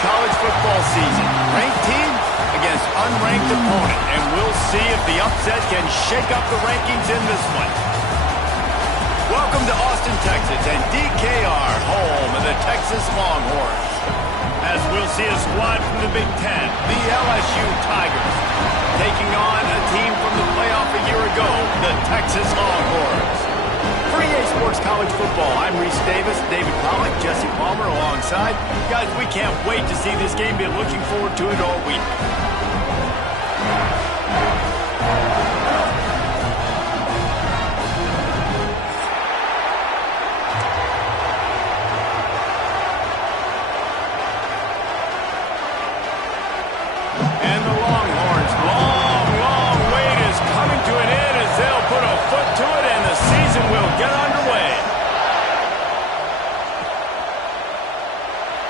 college football season. Ranked team against unranked opponent, and we'll see if the upset can shake up the rankings in this one. Welcome to Austin, Texas, and DKR, home of the Texas Longhorns. As we'll see a squad from the Big Ten, the LSU Tigers, taking on a team from the playoff a year ago, the Texas Longhorns. For EA Sports College Football, I'm Reese Davis, David Pollock, Jesse Palmer alongside. Guys, we can't wait to see this game. Been looking forward to it all week. And the Longhorns' long wait is coming to an end as they'll put a foot to it and the season will get underway.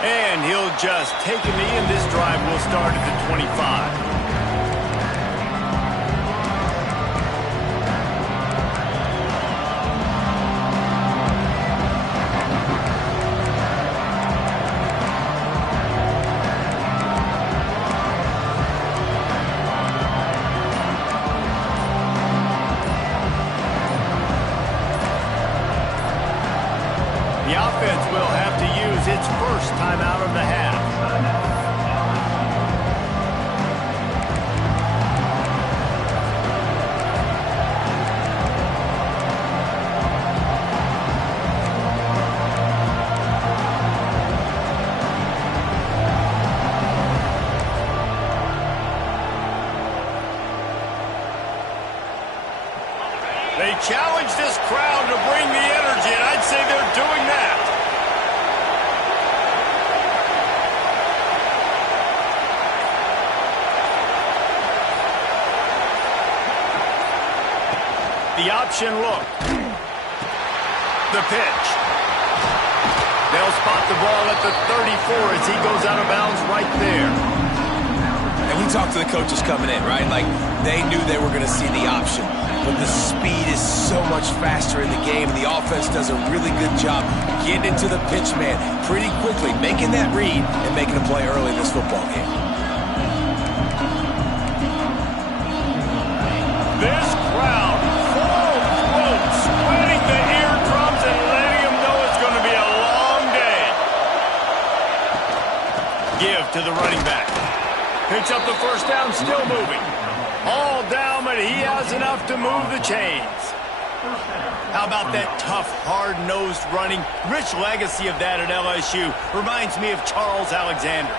And he'll just take a knee, and this drive will start at the 25. The offense will have to use its first timeout of the half. They challenge this crowd to bring the energy, and I'd say they're doing that. The option look. The pitch. They'll spot the ball at the 34 as he goes out of bounds right there. And we talked to the coaches coming in, right? Like, they knew they were going to see the option. But the speed is so much faster in the game, and the offense does a really good job getting into the pitch man pretty quickly, making that read and making a play early in this football game. This crowd, full throat, sweating the eardrums and letting them know it's going to be a long day. Give to the running back. Picks up the first down, still moving. All down, but he has enough to move the chains. How about that tough, hard-nosed running? Rich legacy of that at LSU. Reminds me of Charles Alexander.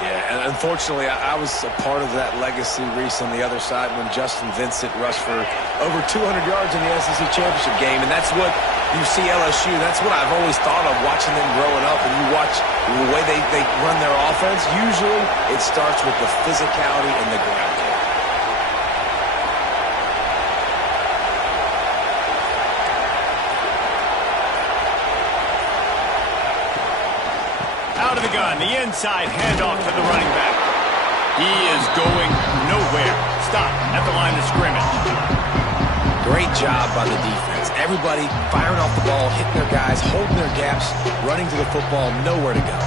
Yeah, and unfortunately, I was a part of that legacy, Reese, on the other side when Justin Vincent rushed for over 200 yards in the SEC Championship game, and that's what you see LSU. That's what I've always thought of watching them growing up, and you watch the way they run their offense. Usually, it starts with the physicality and the ground game. Out of the gun, the inside handoff to the running back. He is going nowhere. Stop at the line of scrimmage. Great job by the defense. Everybody firing off the ball, hitting their guys, holding their gaps, running to the football, nowhere to go.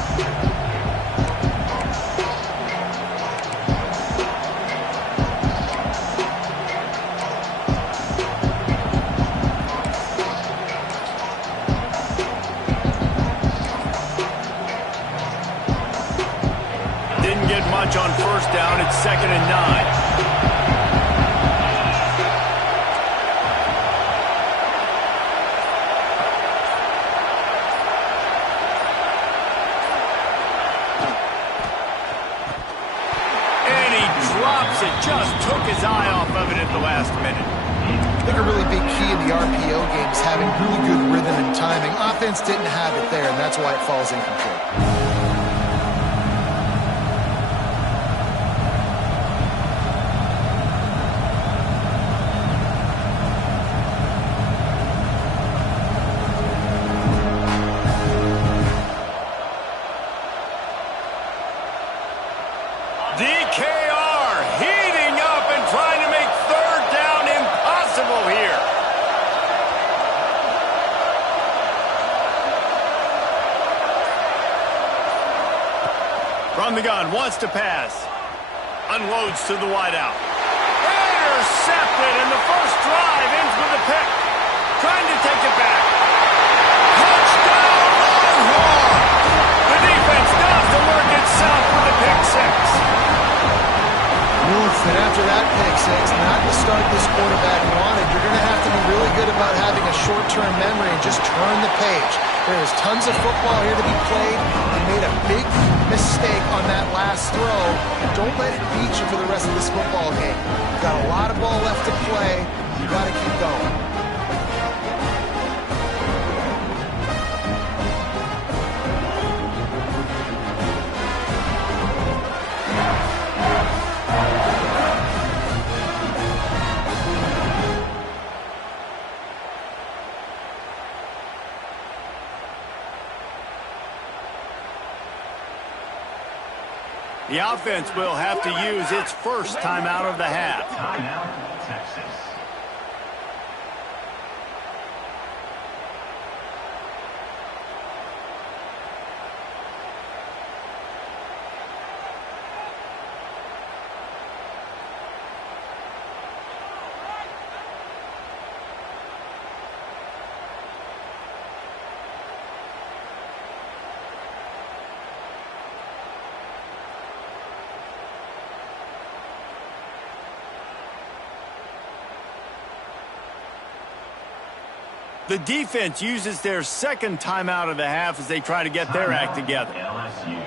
Didn't get much on first down. It's 2nd and 9. And he drops it. Just took his eye off of it at the last minute. I think a really big key in the RPO game is having really good rhythm and timing. Offense didn't have it there, and that's why it falls incomplete. DKR heating up and trying to make third down impossible here. From the gun, wants to pass. Unloads to the wideout. Intercepted, and the first drive ends with a pick. Trying to take it back. Touchdown, Longhorn! The defense does the work itself with a pick six. Oof, and after that pick six, not the start this quarterback wanted. You're going to have to be really good about having a short-term memory and just turn the page. There is tons of football here to be played. You made a big mistake on that last throw. Don't let it beat you for the rest of this football game. You've got a lot of ball left to play. You've got to keep going. The offense will have to use its first timeout of the half. Timeout, Texas. The defense uses their second timeout of the half as they try to get their act together. LSU.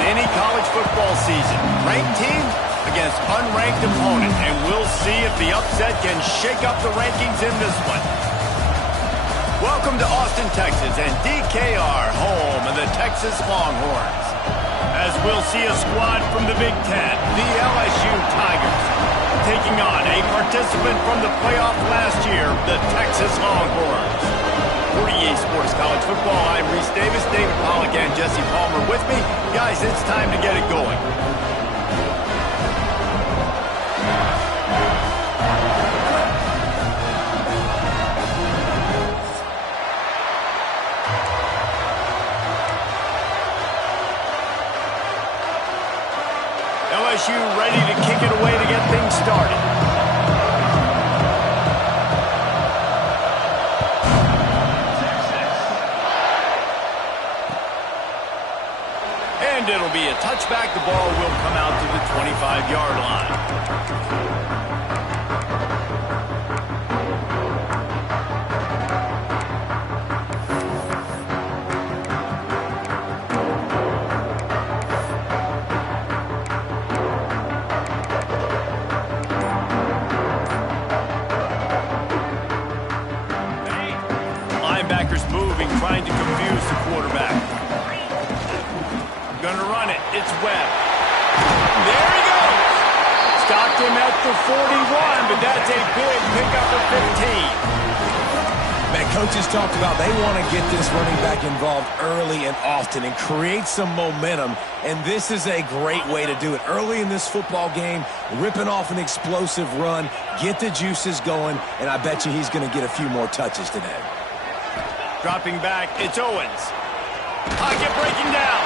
in any college football season. Ranked team against unranked opponent, and we'll see if the upset can shake up the rankings in this one. Welcome to Austin, Texas, and DKR, home of the Texas Longhorns. As we'll see a squad from the Big Ten, the LSU Tigers, taking on a participant from the playoff last year, the Texas Longhorns. For EA Sports College Football, I'm Reese Davis, David Pollack, and Jesse Palmer with me. Guys, it's time to get it going. LSU ready to kick it away to get things started. And it'll be a touchback. The ball will come out to the 25-yard line. Moving, trying to confuse the quarterback. Gonna run it. It's Webb. There he goes. Stopped him at the 41, but that's a big pickup of 15. Man, coaches talked about they want to get this running back involved early and often and create some momentum, and this is a great way to do it. Early in this football game, ripping off an explosive run, get the juices going, and I bet you he's going to get a few more touches today. Dropping back, it's Owens. Pocket breaking down.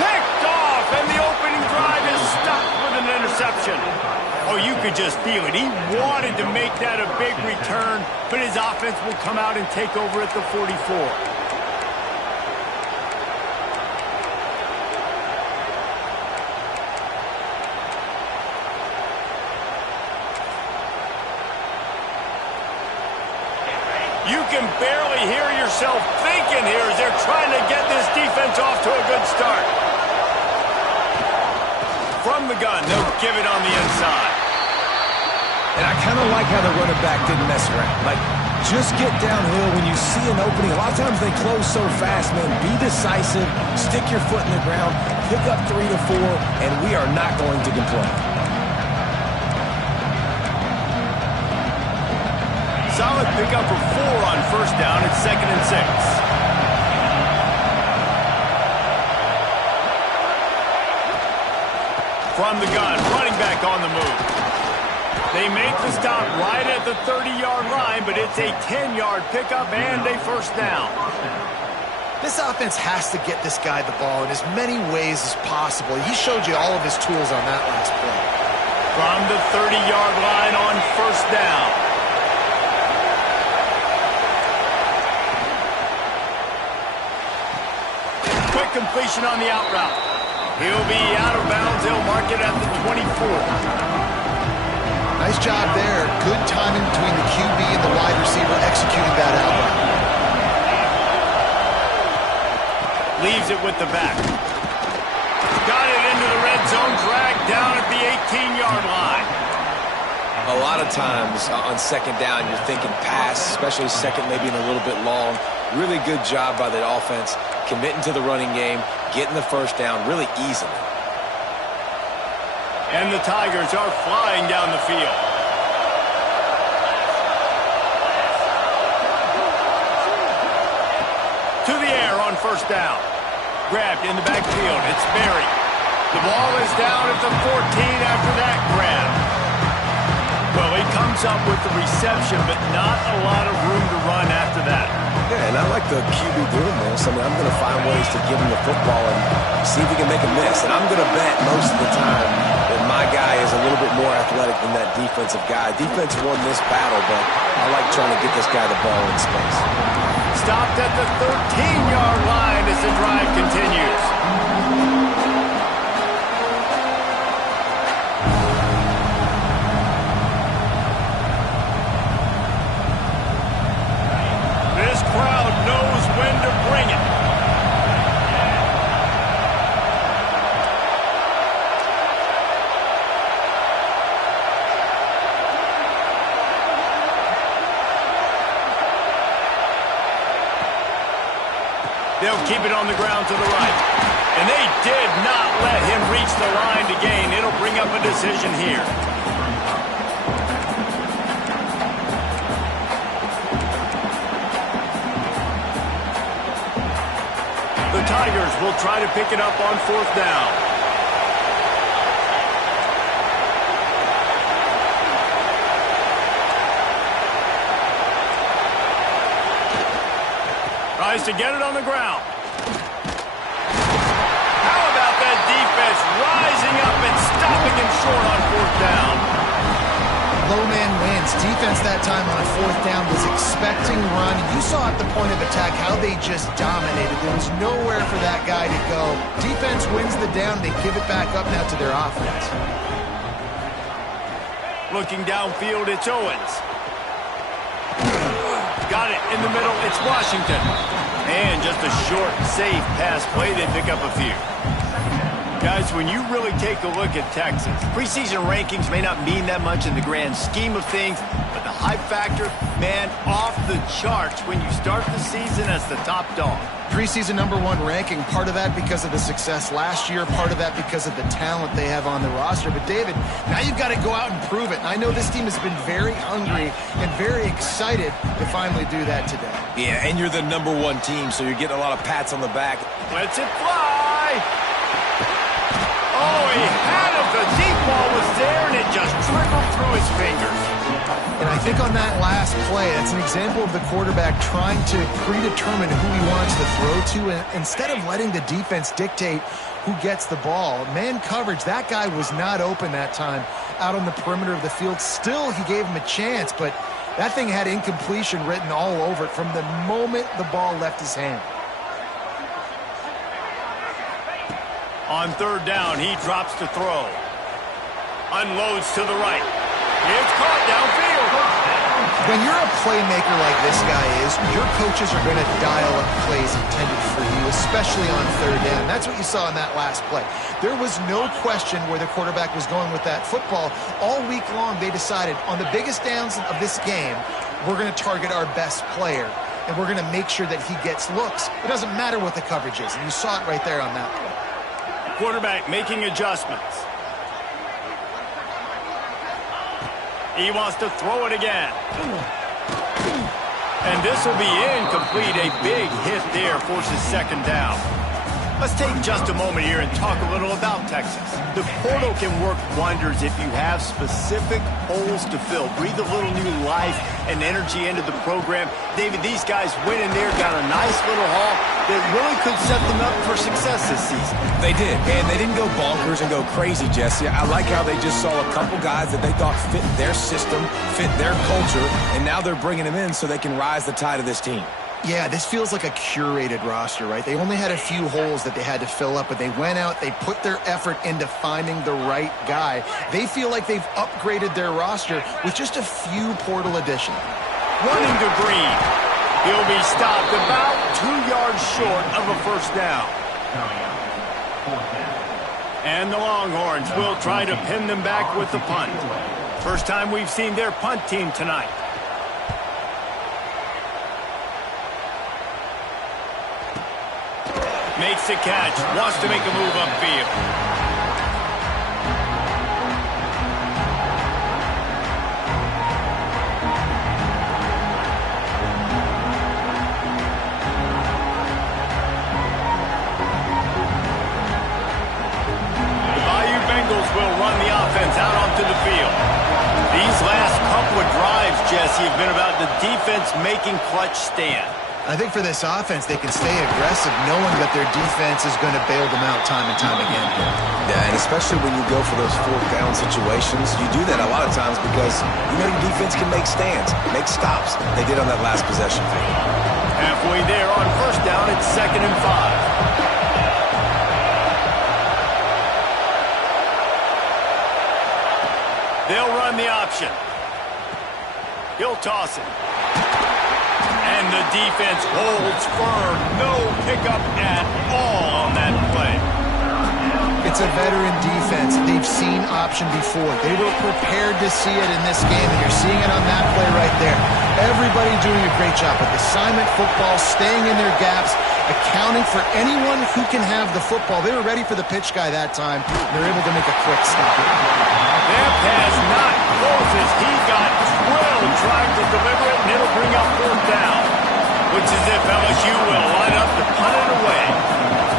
Picked off, and the opening drive is stopped with an interception. Oh, you could just feel it. He wanted to make that a big return, but his offense will come out and take over at the 44. You can barely hear yourself thinking here as they're trying to get this defense off to a good start. From the gun, they'll give it on the inside. And I kind of like how the running back didn't mess around. Like, just get downhill when you see an opening. A lot of times they close so fast, man. Be decisive, stick your foot in the ground, pick up 3 to 4, and we are not going to complain. Solid pickup of 4 on first down. It's 2nd and 6. From the gun, running back on the move. They make the stop right at the 30-yard line, but it's a 10-yard pickup and a first down. This offense has to get this guy the ball in as many ways as possible. He showed you all of his tools on that last play. From the 30-yard line on first down. Quick completion on the out route. He'll be out of bounds. They'll mark it at the 24. Nice job there. Good timing between the QB and the wide receiver executing that out route. Leaves it with the back. Got it into the red zone. Dragged down at the 18-yard line. A lot of times on second down, you're thinking pass, especially second maybe in a little bit long. Really good job by the offense, committing to the running game, getting the first down really easily. And the Tigers are flying down the field. To the air on first down. Grabbed in the backfield. It's Berry. The ball is down at the 14 after that grab. Well, he comes up with the reception, but not a lot of room to run after that. Yeah, and I like the QB doing this. I mean, I'm going to find ways to give him the football and see if he can make a miss. And I'm going to bet most of the time that my guy is a little bit more athletic than that defensive guy. Defense won this battle, but I like trying to get this guy the ball in space. Stopped at the 13-yard line as the drive continues. They'll keep it on the ground to the right. And they did not let him reach the line to gain. It'll bring up a decision here. The Tigers will try to pick it up on 4th down. Tries to get it on the ground. How about that defense rising up and stopping him short on 4th down? Low man wins. Defense that time on 4th down was expecting run. You saw at the point of attack how they just dominated. There was nowhere for that guy to go. Defense wins the down. They give it back up now to their offense. Looking downfield, it's Owens. Got it in the middle, it's Washington. And just a short, safe pass play, they pick up a few. Guys, when you really take a look at Texas, preseason rankings may not mean that much in the grand scheme of things, but the hype factor, man, off the charts when you start the season as the top dog. Preseason #1 ranking, part of that because of the success last year, part of that because of the talent they have on the roster. But, David, now you've got to go out and prove it. And I know this team has been very hungry and very excited to finally do that today. Yeah, and you're the #1 team, so you're getting a lot of pats on the back. Lets it fly. Oh, he had it. The deep ball was there, and it just trickled through his fingers. And I think on that last play, that's an example of the quarterback trying to predetermine who he wants to throw to, and instead of letting the defense dictate who gets the ball. Man coverage, that guy was not open that time out on the perimeter of the field. Still, he gave him a chance, but that thing had incompletion written all over it from the moment the ball left his hand. On 3rd down, he drops to throw. Unloads to the right. It's caught downfield. When you're a playmaker like this guy is, your coaches are going to dial up plays intended for you, especially on 3rd down. That's what you saw in that last play. There was no question where the quarterback was going with that football. All week long, they decided on the biggest downs of this game, we're going to target our best player, and we're going to make sure that he gets looks. It doesn't matter what the coverage is, and you saw it right there on that play. Quarterback making adjustments. He wants to throw it again. And this will be incomplete. A big hit there forces 2nd down. Let's take just a moment here and talk a little about Texas. The portal can work wonders if you have specific holes to fill. Breathe a little new life and energy into the program. David, these guys went in there, got a nice little haul that really could set them up for success this season. They did, and they didn't go bonkers and go crazy, Jesse. I like how they just saw a couple guys that they thought fit their system, fit their culture, and now they're bringing them in so they can rise the tide of this team. Yeah, this feels like a curated roster, right? They only had a few holes that they had to fill up, but they went out, they put their effort into finding the right guy. They feel like they've upgraded their roster with just a few portal additions. Running to Green. He'll be stopped about 2 yards short of a 1st down. And the Longhorns will try to pin them back with the punt. First time we've seen their punt team tonight. Makes the catch, wants to make a move upfield. The Bayou Bengals will run the offense out onto the field. These last couple of drives, Jesse, have been about the defense making clutch stand. I think for this offense, they can stay aggressive knowing that their defense is going to bail them out time and time again. Yeah, and especially when you go for those 4th down situations, you do that a lot of times because you know your defense can make stands, make stops. They did on that last possession. Halfway there on 1st down, it's 2nd and 5. They'll run the option. He'll toss it. And the defense holds firm. No pickup at all on that play. It's a veteran defense. They've seen option before. They were prepared to see it in this game, and you're seeing it on that play right there. Everybody doing a great job with assignment football, staying in their gaps, accounting for anyone who can have the football. They were ready for the pitch guy that time. They're able to make a quick stop. That pass not close as he got drilled trying to deliver it, and it'll bring up fourth down. Looks as if LSU will line up to punt it away.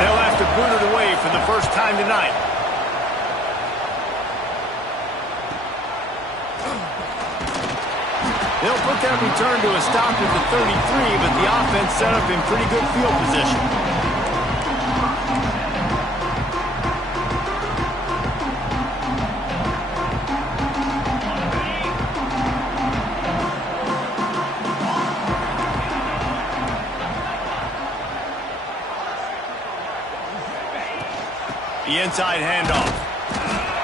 They'll have to boot it away for the first time tonight. They'll put that return to a stop at the 33, but the offense set up in pretty good field position. The inside handoff.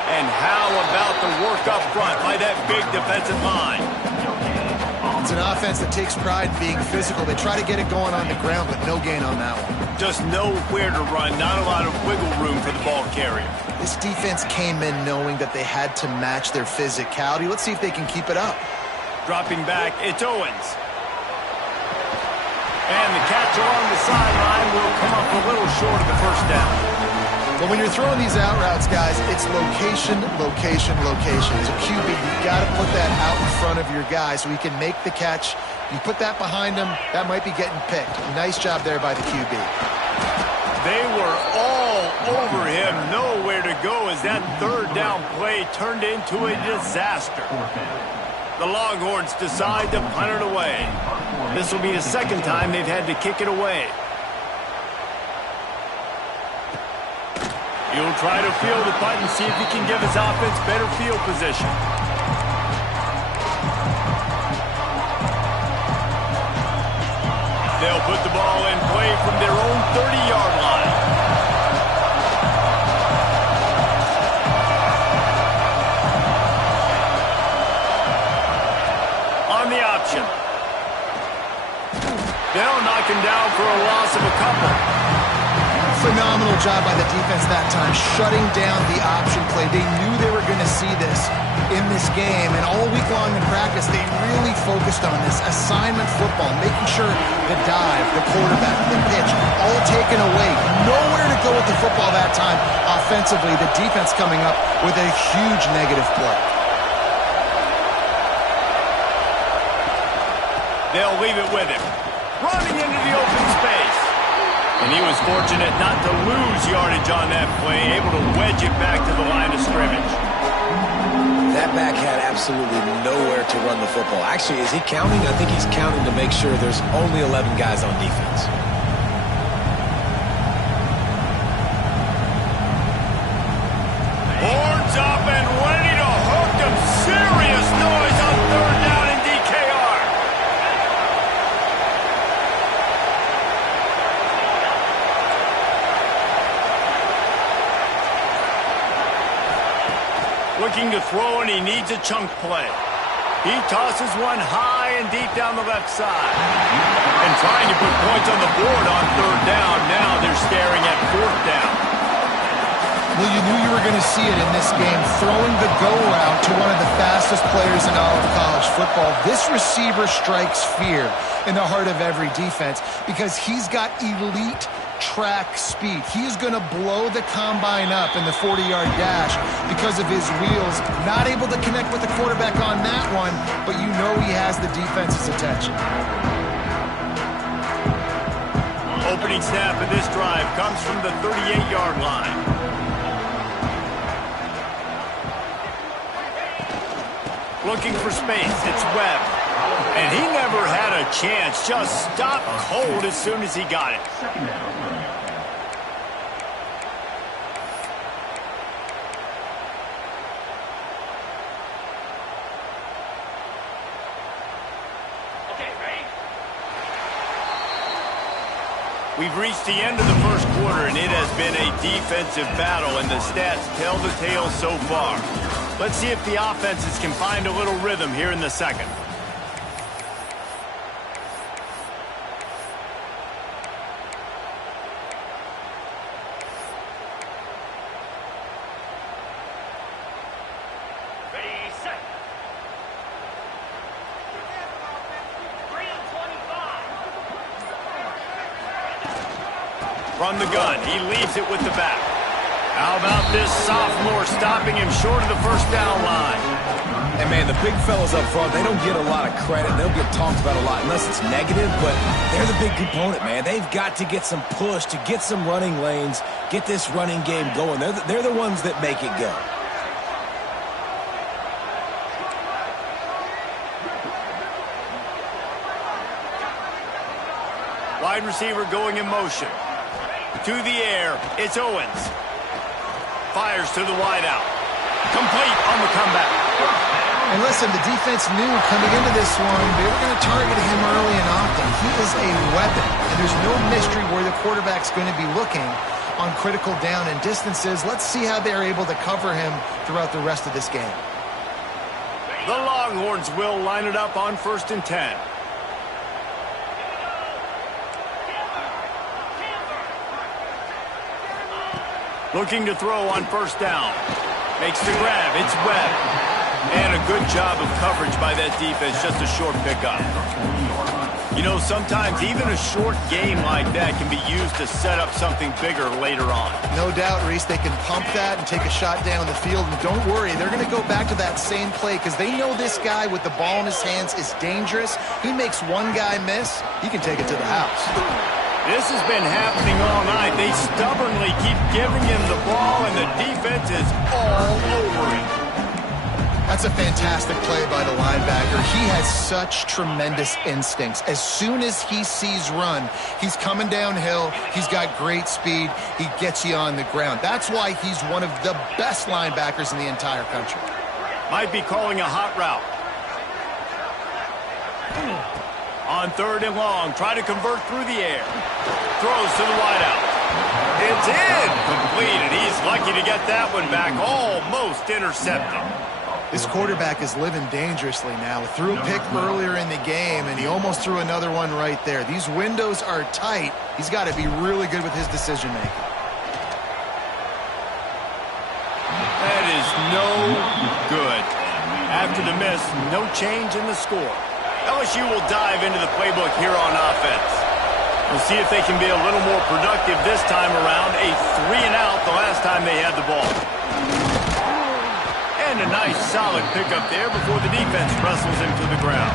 And how about the work up front by that big defensive line? It's an offense that takes pride in being physical. They try to get it going on the ground, but no gain on that one. Just nowhere to run, not a lot of wiggle room for the ball carrier. This defense came in knowing that they had to match their physicality. Let's see if they can keep it up. Dropping back, it's Owens. And the catch along the sideline will come up a little short of the first down. But when you're throwing these out routes, guys, it's location, location, location. As a QB, you've got to put that out in front of your guy so he can make the catch. You put that behind him, that might be getting picked. Nice job there by the QB. They were all over him, nowhere to go as that third down play turned into a disaster. The Longhorns decide to punt it away. This will be the second time they've had to kick it away. He'll try to field the punt and see if he can give his offense better field position. They'll put the ball in play from their own 30-yard line. On the option. They'll knock him down for a loss of a couple. Phenomenal job by the defense that time, shutting down the option play. They knew they were going to see this in this game, and all week long in practice, they really focused on this assignment football, making sure the dive, the quarterback, the pitch, all taken away. Nowhere to go with the football that time. Offensively, the defense coming up with a huge negative play. They'll leave it with him. Running into the open space. And he was fortunate not to lose yardage on that play, able to wedge it back to the line of scrimmage. That back had absolutely nowhere to run the football. Actually, is he counting? I think he's counting to make sure there's only 11 guys on defense. Horns up and ready to hook them. Serious noise on third down in DKR. Looking to throw, and he needs a chunk play. He tosses one high and deep down the left side. And trying to put points on the board on third down. Now they're staring at fourth down. Well, you knew you were going to see it in this game, throwing the go route to one of the fastest players in all of college football. This receiver strikes fear in the heart of every defense because he's got elite track speed. He's going to blow the combine up in the 40-yard dash because of his wheels. Not able to connect with the quarterback on that one, but you know he has the defense's attention. Opening snap of this drive comes from the 38-yard line. Looking for space, it's Webb. And he never had a chance, just stopped cold as soon as he got it. We've reached the end of the first quarter, and it has been a defensive battle, and the stats tell the tale so far. Let's see if the offenses can find a little rhythm here in the second. From the gun, he leaves it with the back. How about this sophomore stopping him short of the first down line? And, man, the big fellas up front, they don't get a lot of credit. They don't get talked about a lot unless it's negative, but they're the big component, man. They've got to get some push to get some running lanes, get this running game going. They're the ones that make it go. Wide receiver going in motion. To the air, it's Owens. Fires to the wideout. Complete on the comeback. And listen, the defense knew coming into this one, they were going to target him early and often. He is a weapon, and there's no mystery where the quarterback's going to be looking on critical down and distances. Let's see how they're able to cover him throughout the rest of this game. The Longhorns will line it up on 1st and 10. Looking to throw on 1st down. Makes the grab. It's Webb. And a good job of coverage by that defense. Just a short pickup. You know, sometimes even a short game like that can be used to set up something bigger later on. No doubt, Reese, they can pump that and take a shot down the field. And don't worry, they're going to go back to that same play because they know this guy with the ball in his hands is dangerous. He makes one guy miss, he can take it to the house. This has been happening all night. They stubbornly keep giving him the ball, and the defense is all over him. That's a fantastic play by the linebacker. He has such tremendous instincts. As soon as he sees run, he's coming downhill. He's got great speed. He gets you on the ground. That's why he's one of the best linebackers in the entire country. Might be calling a hot route. On 3rd and long, try to convert through the air. Throws to the wideout. It's in. Completed. He's lucky to get that one back. Almost intercepted. This quarterback is living dangerously now. Threw a pick earlier in the game, and he almost threw another one right there. These windows are tight. He's got to be really good with his decision-making. That is no good. After the miss, no change in the score. LSU will dive into the playbook here on offense. We'll see if they can be a little more productive this time around. A 3-and-out the last time they had the ball. And a nice solid pickup there before the defense wrestles him to the ground.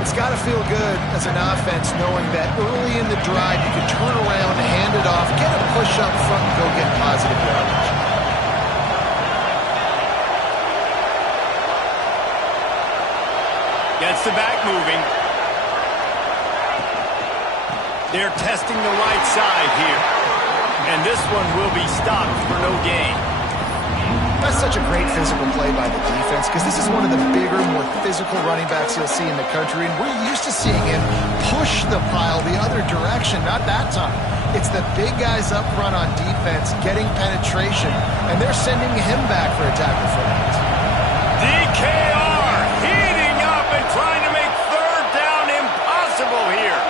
It's got to feel good as an offense knowing that early in the drive you can turn around, hand it off, get a push up front, and go get positive yardage. Gets the back moving. They're testing the right side here. And this one will be stopped for no gain. That's such a great physical play by the defense because this is one of the bigger, more physical running backs you'll see in the country, and we're used to seeing him push the pile the other direction, not that time. It's the big guys up front on defense getting penetration, and they're sending him back for a tackle for that. DKR heating up and trying to make 3rd down impossible here.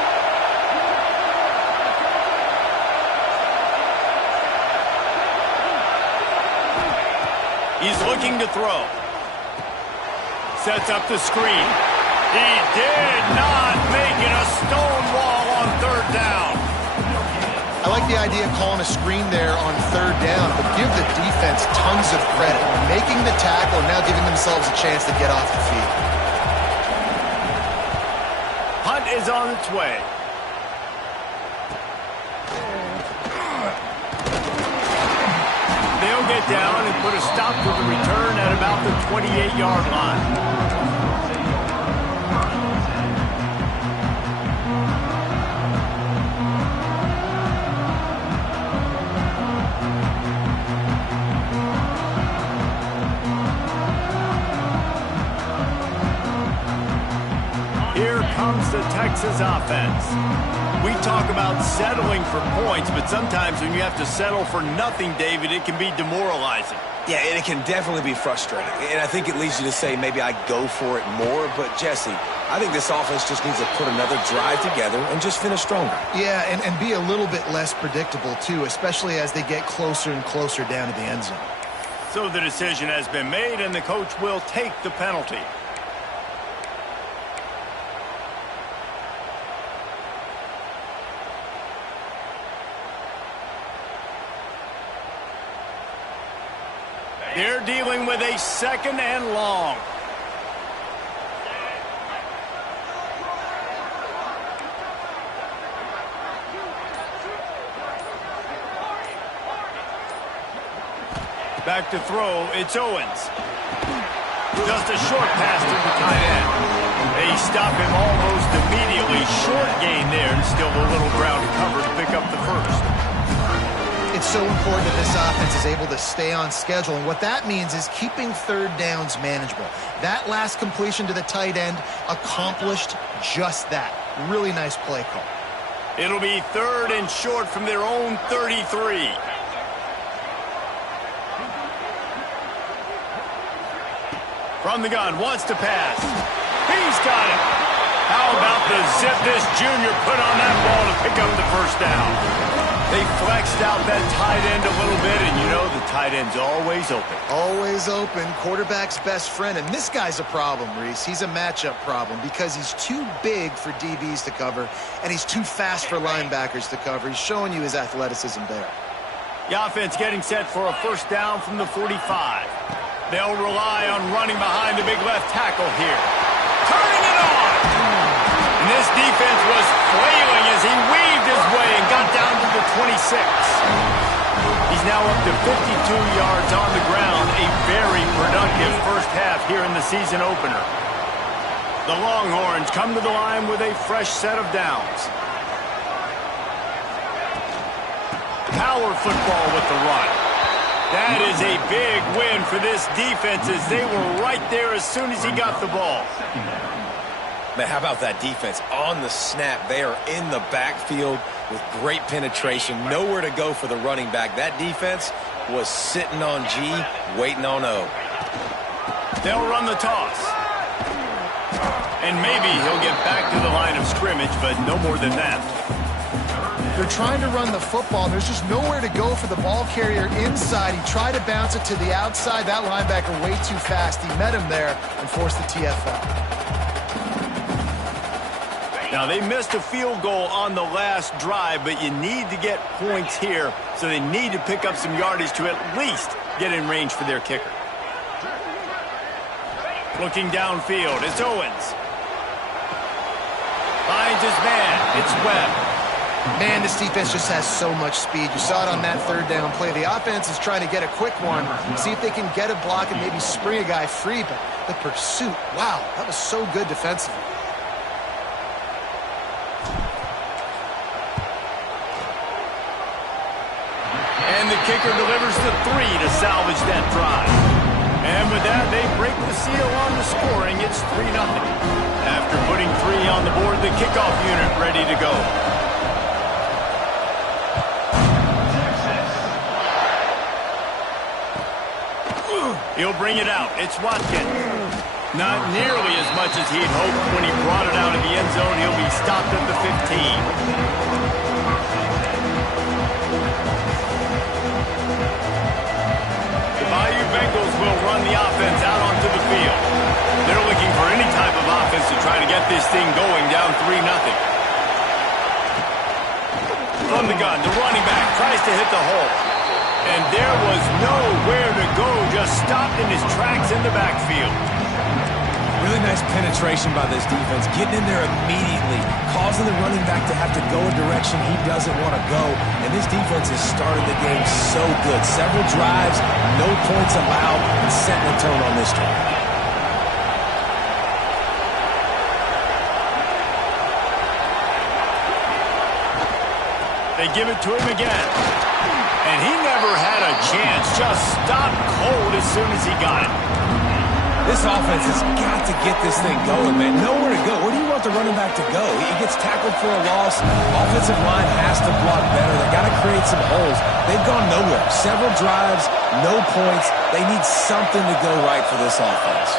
He's looking to throw. Sets up the screen. He did not make it. A stone wall on 3rd down. I like the idea of calling a screen there on 3rd down, but give the defense tons of credit. Making the tackle and now giving themselves a chance to get off the field. Hunt is on its way. They'll get down and put a stop to the return at about the 28-yard line. Here comes the Texas offense. We talk about settling for points, but sometimes when you have to settle for nothing, David, it can be demoralizing. Yeah, and it can definitely be frustrating. And I think it leads you to say maybe I go for it more. But, Jesse, I think this offense just needs to put another drive together and just finish stronger. Yeah, and be a little bit less predictable, too, especially as they get closer and closer down to the end zone. So the decision has been made, and the coach will take the penalty. They're dealing with a 2nd and long. Back to throw, it's Owens. Just a short pass to the tight end. They stop him almost immediately. Short gain there, and still a little ground to cover to pick up the first. It's so important that this offense is able to stay on schedule, and what that means is keeping 3rd downs manageable. That last completion to the tight end accomplished just that. Really nice play call. It'll be 3rd and short from their own 33. From the gun, wants to pass. He's got it. How about the zip this junior put on that ball to pick up the first down? They flexed out that tight end a little bit, and you know the tight end's always open. Always open. Quarterback's best friend. And this guy's a problem, Reese. He's a matchup problem because he's too big for DBs to cover, and he's too fast for linebackers to cover. He's showing you his athleticism there. The offense getting set for a first down from the 45. They'll rely on running behind the big left tackle here. Turning it on! And this defense was flailing as he weaved his way and got down to the 26. He's now up to 52 yards on the ground. A very productive first half here in the season opener. The Longhorns come to the line with a fresh set of downs. Power football with the run. That is a big win for this defense as they were right there as soon as he got the ball. Man, how about that defense? On the snap, they are in the backfield with great penetration. Nowhere to go for the running back. That defense was sitting on G, waiting on O. They'll run the toss. And maybe he'll get back to the line of scrimmage, but no more than that. They're trying to run the football. There's just nowhere to go for the ball carrier inside. He tried to bounce it to the outside. That linebacker way too fast. He met him there and forced the TFL. Now, they missed a field goal on the last drive, but you need to get points here, so they need to pick up some yardage to at least get in range for their kicker. Looking downfield, it's Owens. Finds his man, it's Webb. Man, this defense just has so much speed. You saw it on that 3rd down play. The offense is trying to get a quick one, see if they can get a block and maybe spring a guy free, but the pursuit, wow, that was so good defensively. And the kicker delivers the 3 to salvage that drive. And with that, they break the seal on the scoring. It's 3-0. After putting 3 on the board, the kickoff unit ready to go. He'll bring it out. It's Watkins. Not nearly as much as he'd hoped when he brought it out of the end zone. He'll be stopped at the 15. The Bayou Bengals will run the offense out onto the field. They're looking for any type of offense to try to get this thing going down 3-0. From the gun, the running back tries to hit the hole. And there was nowhere to go, just stopped in his tracks in the backfield. Really nice penetration by this defense, getting in there immediately, causing the running back to have to go a direction he doesn't want to go. And this defense has started the game so good. Several drives, no points allowed, and setting the tone on this drive. They give it to him again. And he never had a chance, just stopped cold as soon as he got it. This offense has got to get this thing going, man. Nowhere to go. Where do you want the running back to go? He gets tackled for a loss. Offensive line has to block better. They've got to create some holes. They've gone nowhere. Several drives, no points. They need something to go right for this offense.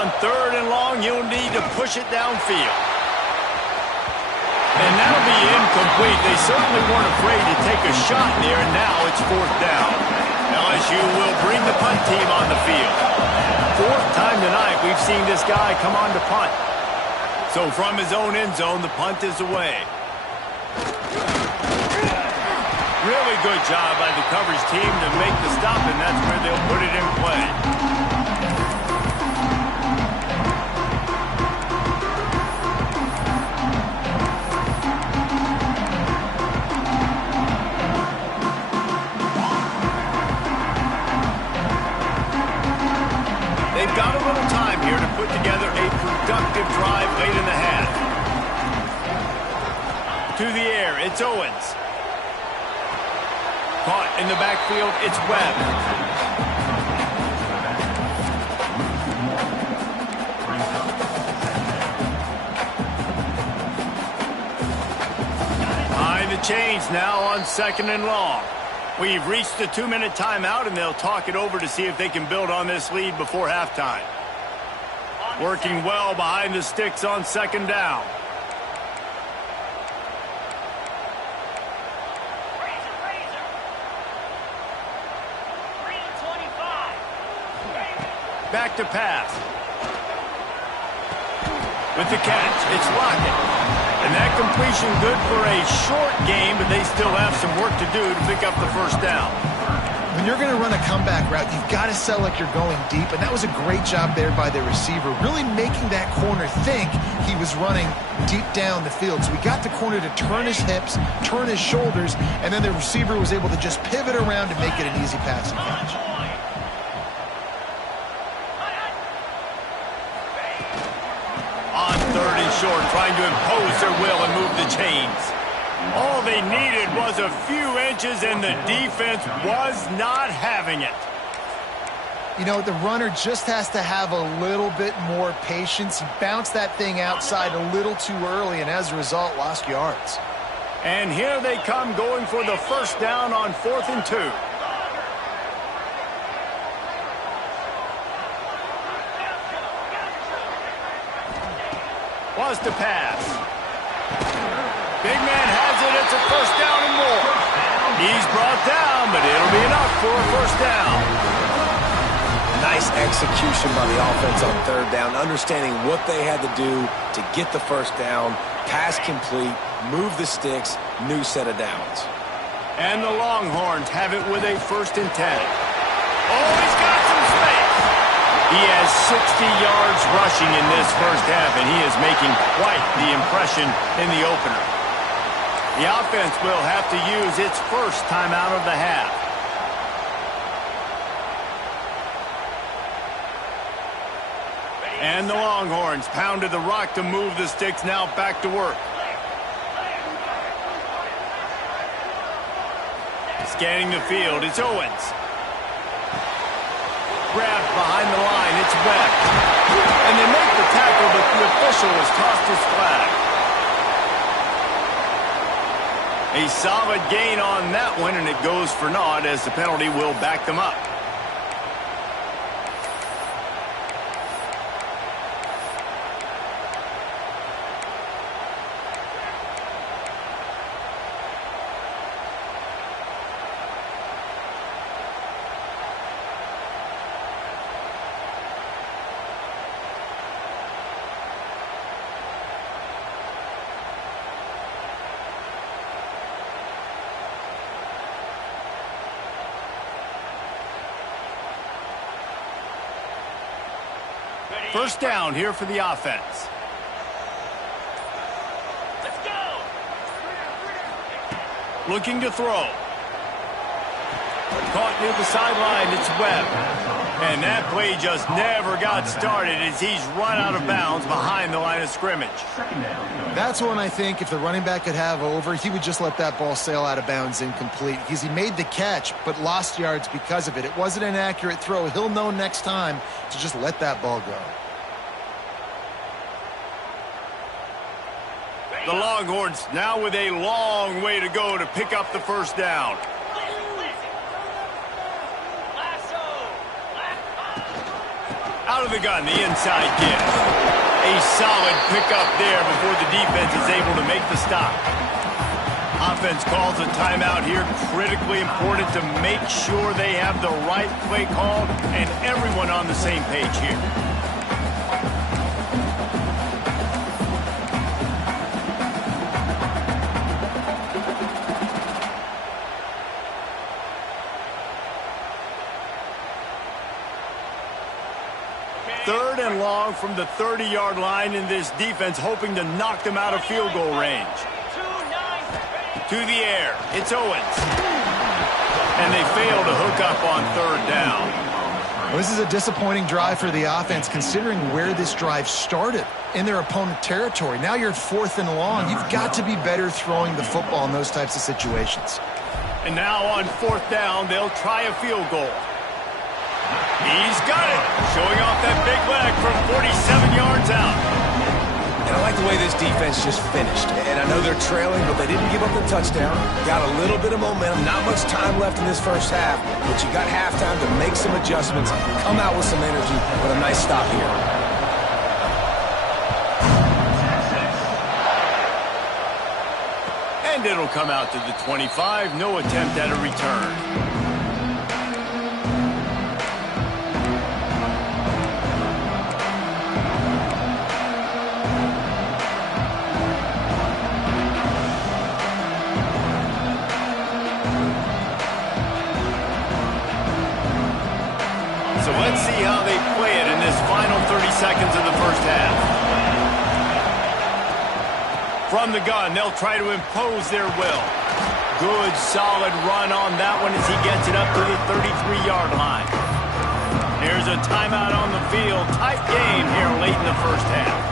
On 3rd and long, you'll need to push it downfield. And that'll be incomplete. They certainly weren't afraid to take a shot there, and now it's 4th down. LSU will bring the punt team on the field. 4th time tonight we've seen this guy come on to punt. So from his own end zone, the punt is away. Really good job by the coverage team to make the stop, and that's where they'll put it in play. They've got a little time here to put together a productive drive late in the half. To the air, it's Owens. Caught in the backfield, it's Webb. Behind the chains now on 2nd and long. We've reached the 2-minute timeout, and they'll talk it over to see if they can build on this lead before halftime. Working well behind the sticks on 2nd down. Back to pass. With the catch, it's Lockett. And that completion good for a short game, but they still have some work to do to pick up the first down. When you're going to run a comeback route, you've got to sell like you're going deep, and that was a great job there by the receiver, really making that corner think he was running deep down the field. So we got the corner to turn his hips, turn his shoulders, and then the receiver was able to just pivot around and make it an easy passing catch. On 3rd and short, trying to impose their will and move the chains. All they needed was a few inches, and the defense was not having it. You know, the runner just has to have a little bit more patience. He bounced that thing outside a little too early, and as a result, lost yards. And here they come going for the first down on 4th and 2. Was to pass. Big man has it. It's a first down and more. He's brought down, but it'll be enough for a first down. Nice execution by the offense on 3rd down, understanding what they had to do to get the first down, pass complete, move the sticks, new set of downs. And the Longhorns have it with a 1st and 10. Oh, he's got some space. He has 60 yards rushing in this first half, and he is making quite the impression in the opener. The offense will have to use its first timeout of the half. And the Longhorns pounded the rock to move the sticks, now back to work. Scanning the field, it's Owens. Grabbed behind the line, it's Webb. And they make the tackle, but the official has tossed his flag. A solid gain on that one, and it goes for naught as the penalty will back them up. First down here for the offense. Let's go. Looking to throw. Caught near the sideline, it's Webb. And that play just never got started as he's run out of bounds behind the line of scrimmage. That's one I think if the running back could have over, he would just let that ball sail out of bounds incomplete because he made the catch but lost yards because of it. It wasn't an accurate throw. He'll know next time to just let that ball go. The Longhorns now with a long way to go to pick up the first down. Out of the gun, the inside give. A solid pickup there before the defense is able to make the stop. Offense calls a timeout here. Critically important to make sure they have the right play called and everyone on the same page here. 3rd and long from the 30-yard line, in this defense hoping to knock them out of field goal range. To the air, it's Owens. And they fail to hook up on 3rd down. Well, this is a disappointing drive for the offense considering where this drive started, in their opponent territory. Now you're at 4th and long. You've got to be better throwing the football in those types of situations. And now on 4th down, they'll try a field goal. He's got it, showing off that big leg from 47 yards out. And I like the way this defense just finished. And I know they're trailing, but they didn't give up the touchdown. Got a little bit of momentum. Not much time left in this first half, but you got halftime to make some adjustments, come out with some energy, but a nice stop here. And it'll come out to the 25. No attempt at a return. So let's see how they play it in this final 30 seconds of the first half. From the gun, they'll try to impose their will. Good, solid run on that one as he gets it up to the 33-yard line. Here's a timeout on the field. Tight game here late in the first half.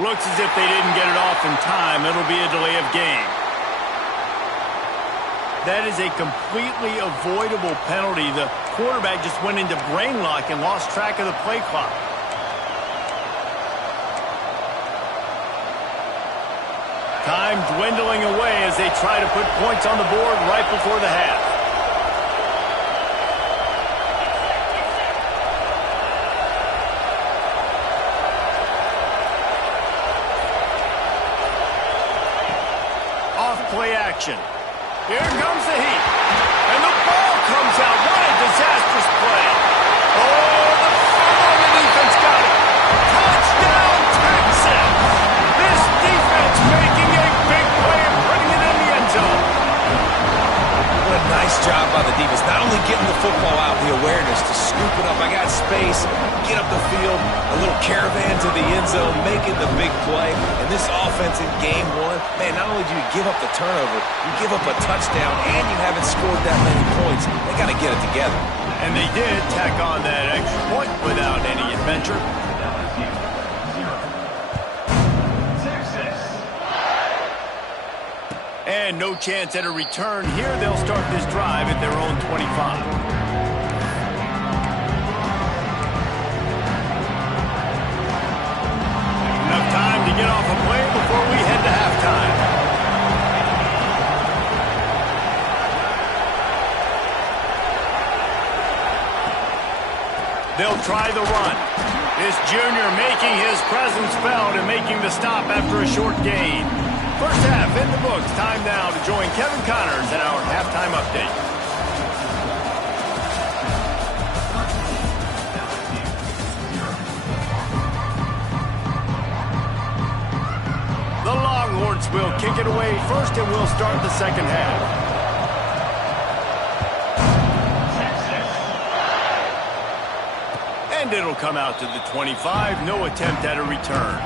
Looks as if they didn't get it off in time. It'll be a delay of game. That is a completely avoidable penalty. The quarterback just went into brain lock and lost track of the play clock. Time dwindling away as they try to put points on the board right before the half. Play action. Here comes the heat. And the ball comes out. What a disastrous play. Oh, the fumble, the defense got it. Touchdown, Texans. This defense making a big play and putting it in the end zone. What a nice job by the defense. Not only getting the football out, the awareness to scoop it up. I got space, get up the field, a little caravan to the end zone, making the big play. And this offense in game one, man, not only do you give up the turnover, you give up a touchdown, and you haven't scored that many points. They got to get it together. And they did tack on that extra point without any adventure. And no chance at a return here. They'll start this drive at their own 25. Enough time to get off a play before we head to halftime. They'll try the run. This junior making his presence felt and making the stop after a short gain. First half in the books. Time now to join Kevin Connors in our halftime update. The Longhorns will kick it away first, and we'll start the second half. And it'll come out to the 25. No attempt at a return.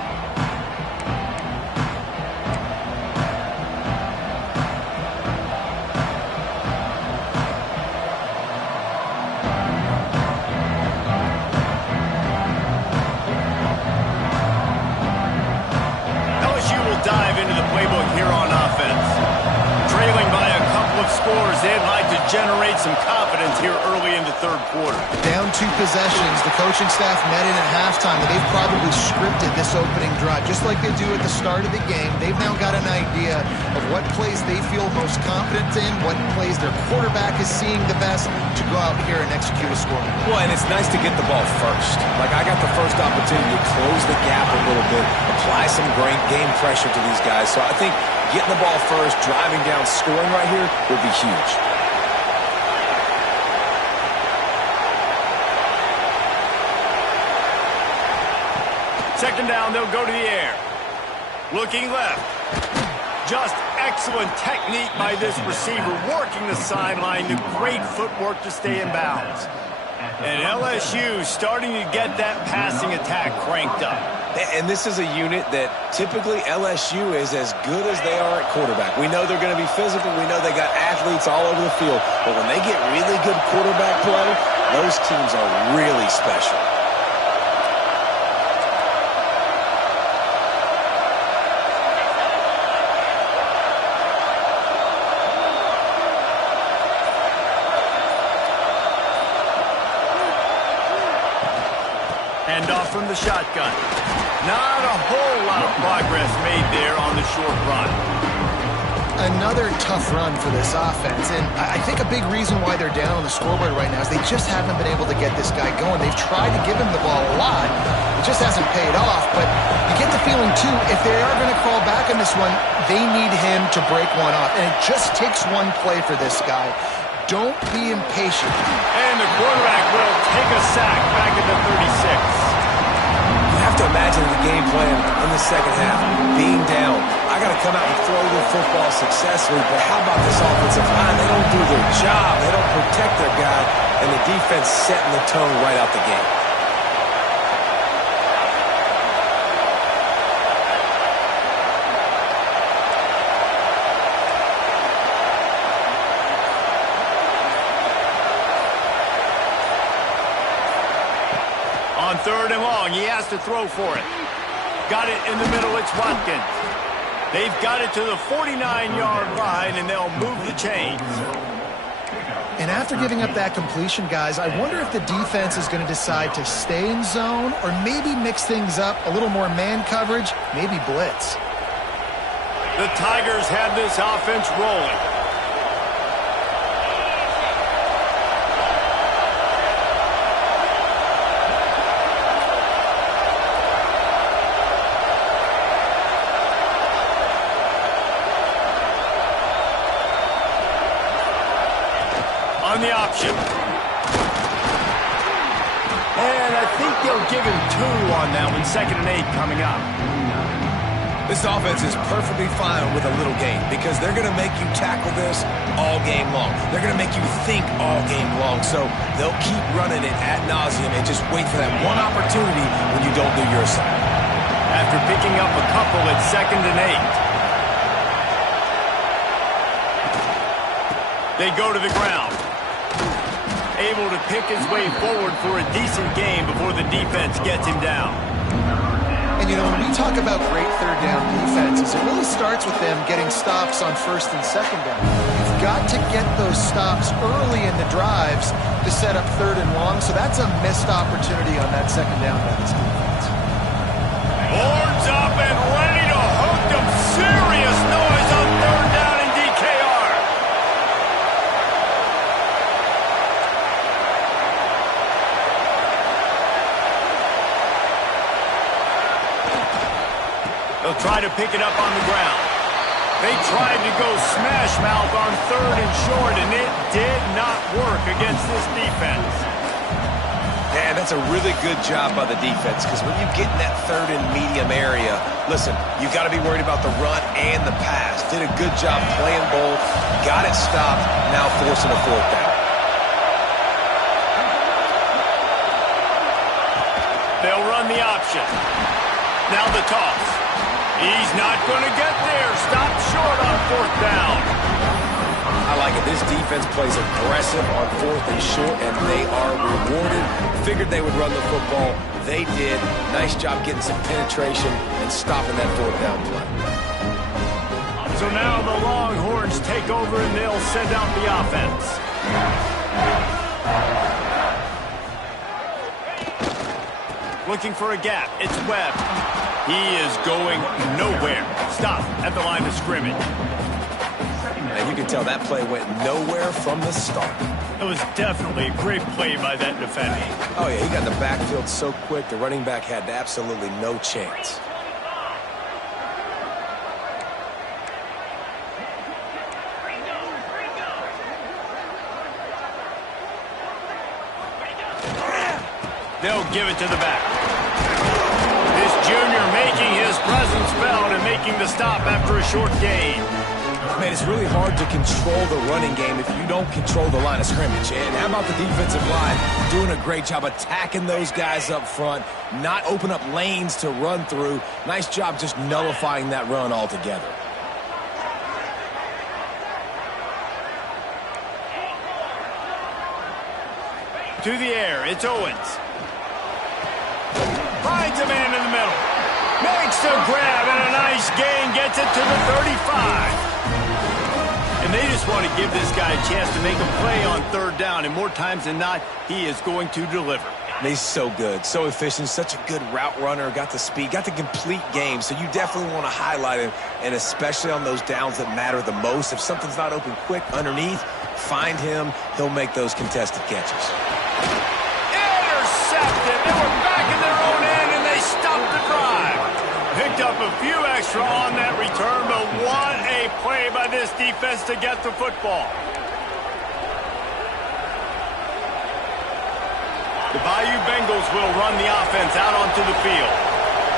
scores, they'd like to generate some confidence here early in the third quarter. Down 2 possessions. The coaching staff met in at halftime, and they've probably scripted this opening drive. Just like they do at the start of the game, they've now got an idea of what plays they feel most confident in, what plays their quarterback is seeing the best to go out here and execute a score. Well, and it's nice to get the ball first. Like, I got the first opportunity to close the gap a little bit, apply some great game pressure to these guys. So I think getting the ball first, driving down, scoring right here would be huge. Second down, they'll go to the air. Looking left. Just excellent technique by this receiver, working the sideline, the great footwork to stay in bounds. And LSU starting to get that passing attack cranked up. And this is a unit that typically LSU is as good as they are at quarterback. We know they're going to be physical. We know they got athletes all over the field. But when they get really good quarterback play, those teams are really special. Hand off from the shotgun. Not a whole lot of progress made there on the short run. Another tough run for this offense, and I think a big reason why they're down on the scoreboard right now is they just haven't been able to get this guy going. They've tried to give him the ball a lot. It just hasn't paid off, but you get the feeling, too, if they are going to crawl back in this one, they need him to break one off, and it just takes one play for this guy. Don't be impatient. And the quarterback will take a sack back at the 36. You have to imagine the game plan in the second half, being down. I got to come out and throw the football successfully, but how about this offensive line? They don't do their job. They don't protect their guy, and the defense setting the tone right out the gate. On third and long, he has to throw for it. Got it in the middle, it's Watkins. They've got it to the 49-yard line, and they'll move the chains. And after giving up that completion, guys, I wonder if the defense is going to decide to stay in zone or maybe mix things up, a little more man coverage, maybe blitz. The Tigers have this offense rolling. On the option. And I think they'll give him 2 on that one. 2nd and 8 coming up. This offense is perfectly fine with a little game because they're going to make you tackle this all game long. They're going to make you think all game long. So they'll keep running it ad nauseum and just wait for that one opportunity when you don't do your assignment. After picking up a couple at 2nd and 8. They go to the ground. Able to pick his way forward for a decent game before the defense gets him down. And, you know, when we talk about great third down defenses, it really starts with them getting stops on 1st and 2nd down. You've got to get those stops early in the drives to set up 3rd and long, so that's a missed opportunity on that 2nd down by this defense. Boards up and ready to hook them. Serious noise on 3rd down in DKR. They'll try to pick it up on the ground. They tried to go smash mouth on 3rd and short, and it did not work against this defense. Yeah, that's a really good job by the defense because when you get in that 3rd and medium area, listen, you got to be worried about the run and the pass. Did a good job playing both, got it stopped, now forcing a 4th down. They'll run the option. Now the toss. He's not going to get there. Stop short on 4th down. I like it. This defense plays aggressive on 4th and short, and they are rewarded. Figured they would run the football. They did. Nice job getting some penetration and stopping that 4th down play. So now the long Longhorns take over and they'll send out the offense. Looking for a gap. It's Webb. He is going nowhere. Stop at the line of scrimmage. And you can tell that play went nowhere from the start. It was definitely a great play by that defender. Oh, yeah, he got the backfield so quick, the running back had absolutely no chance. They'll give it to the back. This junior making his presence felt and making the stop after a short gain. Man, it's really hard to control the running game if you don't control the line of scrimmage. And how about the defensive line doing a great job attacking those guys up front, not open up lanes to run through. Nice job just nullifying that run altogether. To the air, it's Owens. Finds a man in the middle. Makes a grab and a nice gain. Gets it to the 35. And they just want to give this guy a chance to make a play on third down. And more times than not, he is going to deliver. He's so good, so efficient, such a good route runner, got the speed, got the complete game. So you definitely want to highlight him, and especially on those downs that matter the most. If something's not open quick underneath, find him. He'll make those contested catches. Intercepted. They were back in their own end, and they stopped the drive. Picked up a few extra on that return, but what a play by this defense to get the football. The Bayou Bengals will run the offense out onto the field.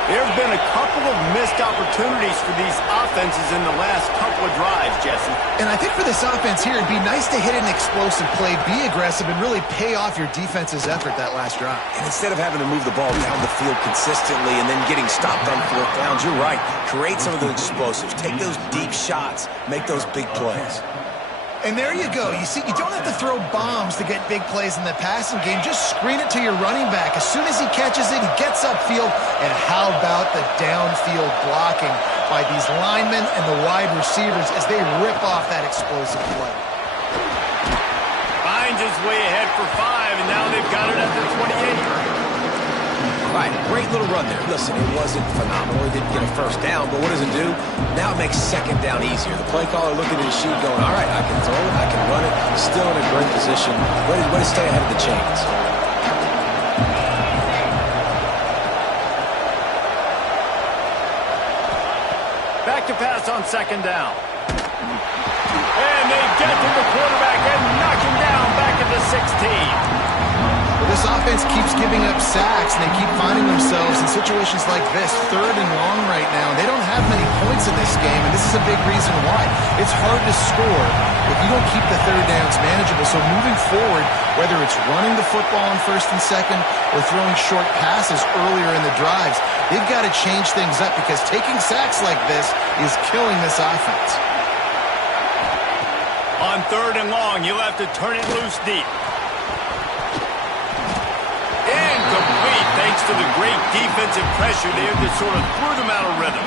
There have been a couple of missed opportunities for these offenses in the last couple of drives, Jesse. And I think for this offense here, it'd be nice to hit an explosive play, be aggressive, and really pay off your defense's effort that last drive. And instead of having to move the ball down the field consistently and then getting stopped on fourth downs, you're right. Create some of those explosives. Take those deep shots. Make those big plays. And there you go. You see, you don't have to throw bombs to get big plays in the passing game. Just screen it to your running back. As soon as he catches it, he gets upfield. And how about the downfield blocking by these linemen and the wide receivers as they rip off that explosive play? Finds his way ahead for 5, and now they've got it at the 28. All right, great little run there. Listen, it wasn't phenomenal. He didn't get a first down, but what does it do? Now it makes second down easier. The play caller looking at his sheet going, all right, I can throw it, I can run it. Still in a great position. Way to stay ahead of the chains. Back to pass on second down. And they get to the quarterback and knock him down back at the 16. This offense keeps giving up sacks, and they keep finding themselves in situations like this, third and long right now. They don't have many points in this game, and this is a big reason why. It's hard to score if you don't keep the third downs manageable. So moving forward, whether it's running the football on first and second or throwing short passes earlier in the drives, they've got to change things up because taking sacks like this is killing this offense. On third and long, you'll have to turn it loose deep. Incomplete, thanks to the great defensive pressure there that sort of threw them out of rhythm.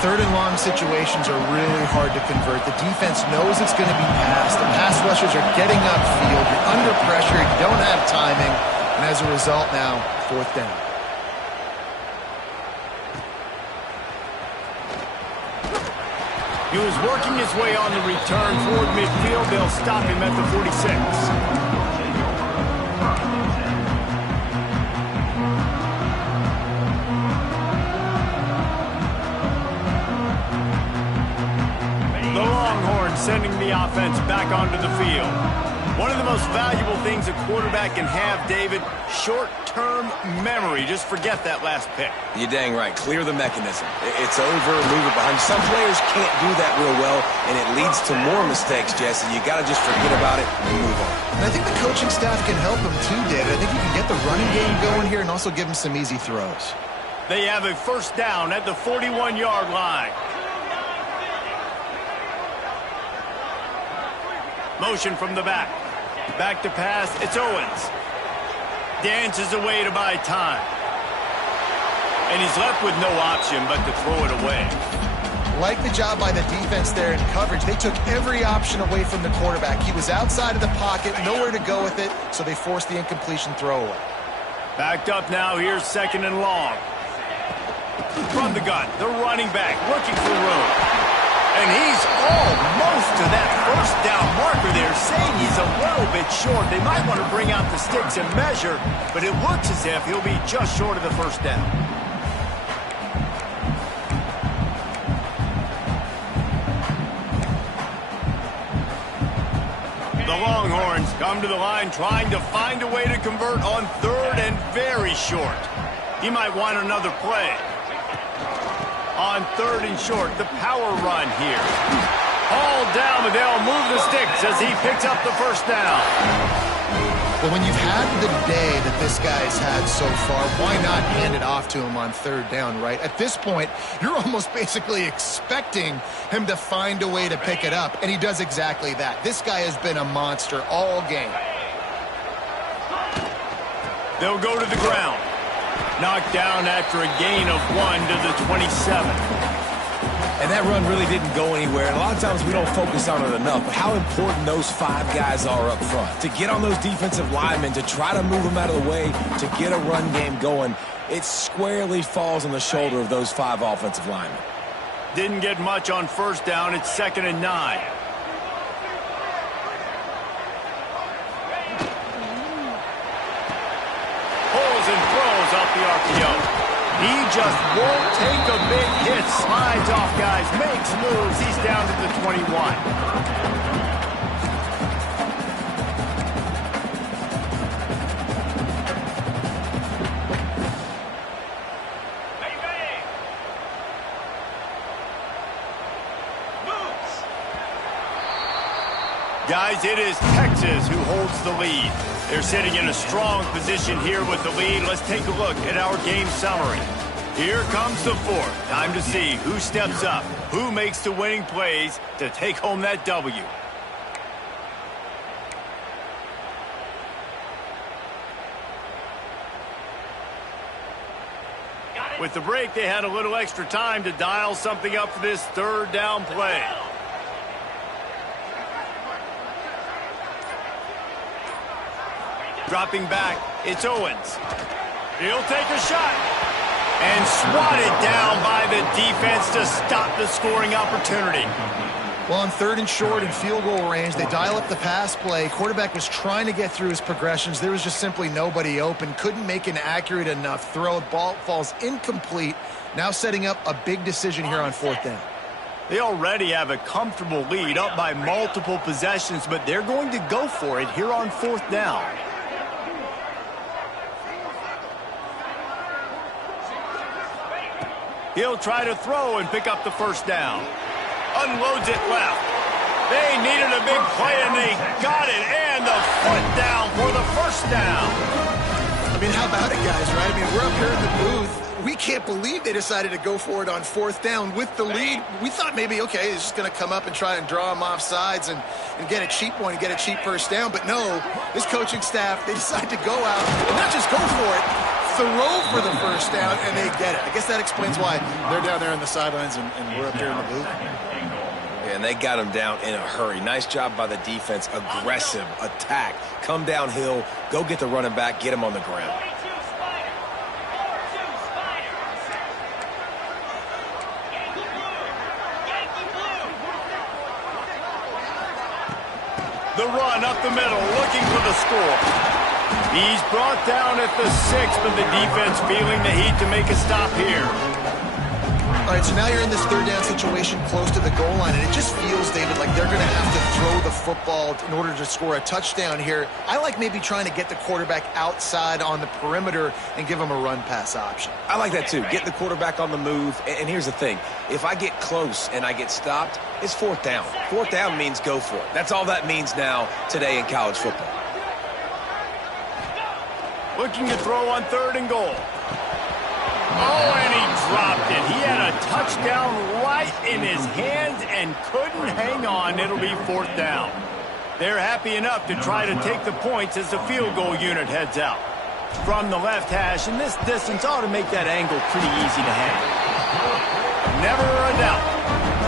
Third and long situations are really hard to convert. The defense knows it's going to be passed. The pass rushers are getting upfield. You're under pressure. You don't have timing. And as a result now, fourth down. He was working his way on the return toward midfield. They'll stop him at the 46. Sending the offense back onto the field. One of the most valuable things a quarterback can have, David, short-term memory. Just forget that last pick. You're dang right. Clear the mechanism. It's over, move it behind. Some players can't do that real well, and it leads to more mistakes, Jesse. You got to just forget about it and move on. And I think the coaching staff can help him too, David. I think you can get the running game going here and also give him some easy throws. They have a first down at the 41-yard line. Motion from the back. Back to pass. It's Owens. Dances away to buy time. And he's left with no option but to throw it away. Like the job by the defense there in coverage. They took every option away from the quarterback. He was outside of the pocket, nowhere to go with it, so they forced the incompletion throwaway. Backed up now, here's 2nd and long. From the gun, the running back looking for room. And he's almost to that first down marker there, saying he's a little bit short. They might want to bring out the sticks and measure, but it looks as if he'll be just short of the first down. The Longhorns come to the line trying to find a way to convert on 3rd and very short. He might want another play. On 3rd and short, the power run here. All down, but they'll move the sticks as he picks up the first down. Well, when you've had the day that this guy's had so far, why not hand it off to him on 3rd down, right? At this point, you're almost basically expecting him to find a way to pick it up, and he does exactly that. This guy has been a monster all game. They'll go to the ground. Knocked down after a gain of 1 to the 27. And that run really didn't go anywhere. And a lot of times we don't focus on it enough, but how important those 5 guys are up front. To get on those defensive linemen, to try to move them out of the way, to get a run game going, it squarely falls on the shoulder of those 5 offensive linemen. Didn't get much on 1st down. It's 2nd and 9. Pulls and throws off the RPO. He just won't take a big hit. Slides off guys, makes moves. He's down to the 21. Guys, it is Texas who holds the lead. They're sitting in a strong position here with the lead. Let's take a look at our game summary. Here comes the 4th. Time to see who steps up, who makes the winning plays to take home that W. With the break, they had a little extra time to dial something up for this 3rd down play. Dropping back, it's Owens. He'll take a shot. And swatted down by the defense to stop the scoring opportunity. Well, on 3rd and short and field goal range, they dial up the pass play. Quarterback was trying to get through his progressions. There was just simply nobody open. Couldn't make an accurate enough throw. Ball falls incomplete. Now setting up a big decision here on 4th down. They already have a comfortable lead, up by multiple possessions, but they're going to go for it here on 4th down. He'll try to throw and pick up the first down. Unloads it left. They needed a big play, and they got it. And the foot down for the first down. I mean, how about it, guys, right? I mean, we're up here in the booth. We can't believe they decided to go for it on 4th down with the lead. We thought maybe, okay, he's just going to come up and try and draw him off sides and get a cheap one and get a cheap first down. But no, this coaching staff, they decide to go out and not just go for it, throw for the first down, and they get it. I guess that explains why they're down there on the sidelines and we're up here in the booth. Yeah, and they got him down in a hurry. Nice job by the defense. Aggressive attack. Come downhill, go get the running back, get him on the ground. The run up the middle, looking for the score. He's brought down at the 6, but the defense feeling the heat to make a stop here. All right, so now you're in this 3rd down situation close to the goal line, and it just feels, David, like they're going to have to throw the football in order to score a touchdown here. I like maybe trying to get the quarterback outside on the perimeter and give him a run-pass option. I like that too. Get the quarterback on the move. And here's the thing. If I get close and I get stopped, it's 4th down. 4th down means go for it. That's all that means now today in college football. Looking to throw on 3rd and goal. Oh, and he dropped it. He had a touchdown right in his hands and couldn't hang on. It'll be 4th down. They're happy enough to try to take the points as the field goal unit heads out. From the left hash, and this distance ought to make that angle pretty easy to hang. Never a doubt.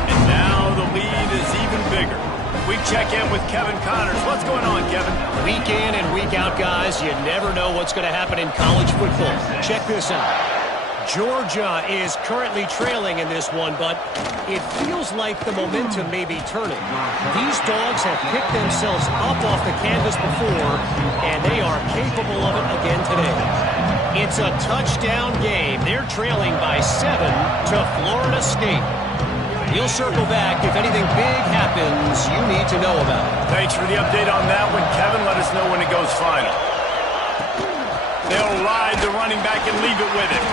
check in with Kevin Connors. What's going on, Kevin? Week in and week out, guys, you never know what's going to happen in college football. Check this out. Georgia is currently trailing in this one, but it feels like the momentum may be turning. These dogs have picked themselves up off the canvas before, and they are capable of it again today. It's a touchdown game. They're trailing by 7 to Florida State. We'll circle back if anything big happens you need to know about. Thanks for the update on that one, Kevin. Let us know when it goes final. They'll ride the running back and leave it with him.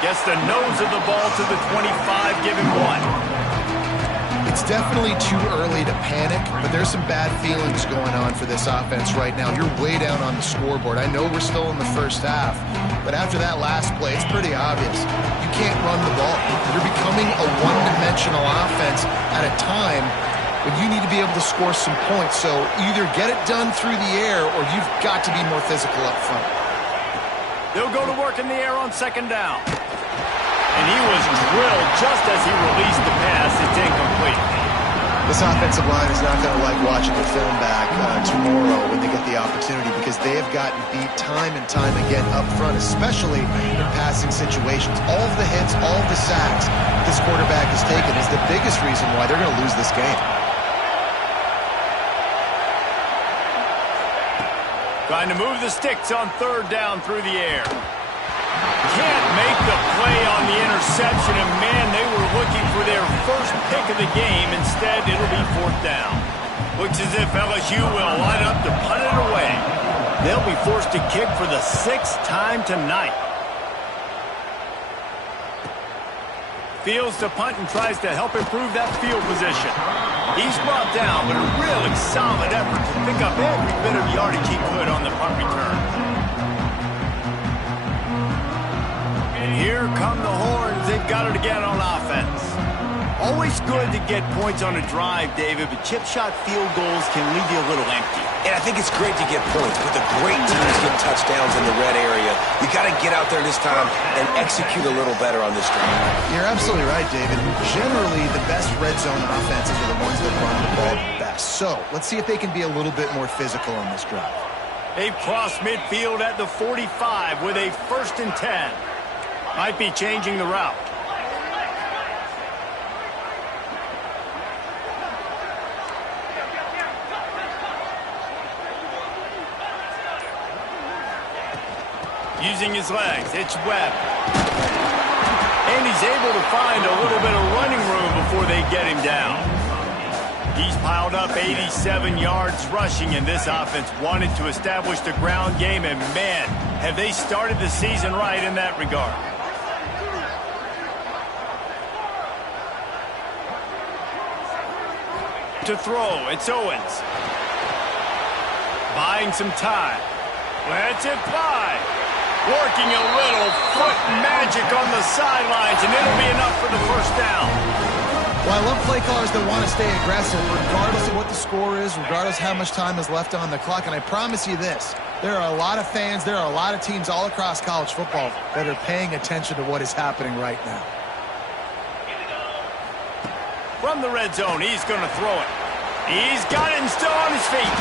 Gets the nose of the ball to the 25, give him 1. It's definitely too early to panic, but there's some bad feelings going on for this offense right now. You're way down on the scoreboard. I know we're still in the first half, but after that last play, it's pretty obvious. You can't run the ball. You're becoming a one-dimensional offense at a time when you need to be able to score some points. So either get it done through the air or you've got to be more physical up front. They'll go to work in the air on second down. And he was drilled just as he released the pass. It's incomplete. This offensive line is not going to like watching the film back tomorrow when they get the opportunity, because they have gotten beat time and time again up front, especially in passing situations. All of the hits, all of the sacks this quarterback has taken is the biggest reason why they're going to lose this game. Trying to move the sticks on third down through the air. Can't make the play on the interception, and man, they were looking for their first pick of the game. Instead, it'll be fourth down. Looks as if LSU will line up to punt it away. They'll be forced to kick for the 6th time tonight. Fields to punt and tries to help improve that field position. He's brought down, but a really solid effort to pick up every bit of yardage he could on the punt return. And here come the horns. They've got it again on offense. Always good to get points on a drive, David, but chip shot field goals can leave you a little empty. And I think it's great to get points, but the great teams get touchdowns in the red area. You got to get out there this time and execute a little better on this drive. You're absolutely right, David. Generally, the best red zone offenses are the ones that run the ball best. So let's see if they can be a little bit more physical on this drive. They've crossed midfield at the 45 with a 1st and 10. Might be changing the route. Using his legs, it's Webb. And he's able to find a little bit of running room before they get him down. He's piled up 87 yards rushing, and this offense wanted to establish the ground game, and man, have they started the season right in that regard. To throw, it's Owens. Buying some time. Lets it fly. Working a little foot magic on the sidelines, and it'll be enough for the first down. Well, I love play callers that want to stay aggressive regardless of what the score is, regardless how much time is left on the clock. And I promise you this, there are a lot of fans, there are a lot of teams all across college football that are paying attention to what is happening right now. From the red zone, he's going to throw it. He's got it and still on his feet.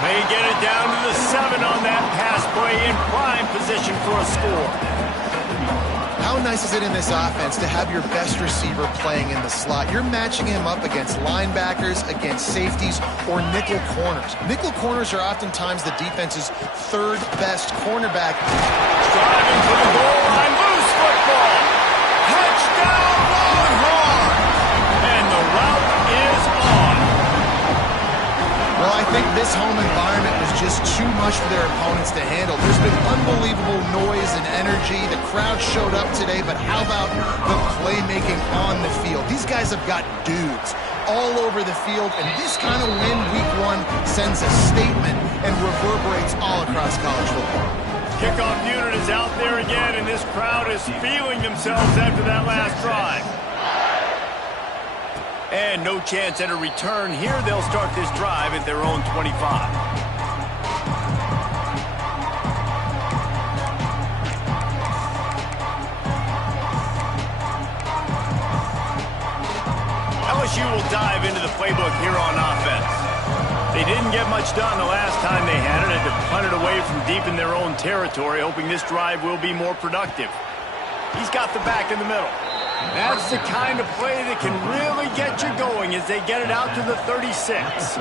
May get it down to the 7 on that pass play, in prime position for a score. How nice is it in this offense to have your best receiver playing in the slot? You're matching him up against linebackers, against safeties, or nickel corners. Nickel corners are oftentimes the defense's 3rd best cornerback. Driving to the goal line, loose football. Touchdown, Longhorn! And the route is on. Well, I think this home environment was just too much for their opponents to handle. There's been unbelievable noise and energy. The crowd showed up today, but how about the playmaking on the field? These guys have got dudes all over the field, and this kind of win week 1 sends a statement and reverberates all across college football. Kickoff unit is out there again, and this crowd is feeling themselves after that last drive. And no chance at a return here. They'll start this drive at their own 25. LSU will dive into the playbook here on offense. They didn't get much done the last time they had it. Had to punt it away from deep in their own territory, hoping this drive will be more productive. He's got the back in the middle. That's the kind of play that can really get you going as they get it out to the 36.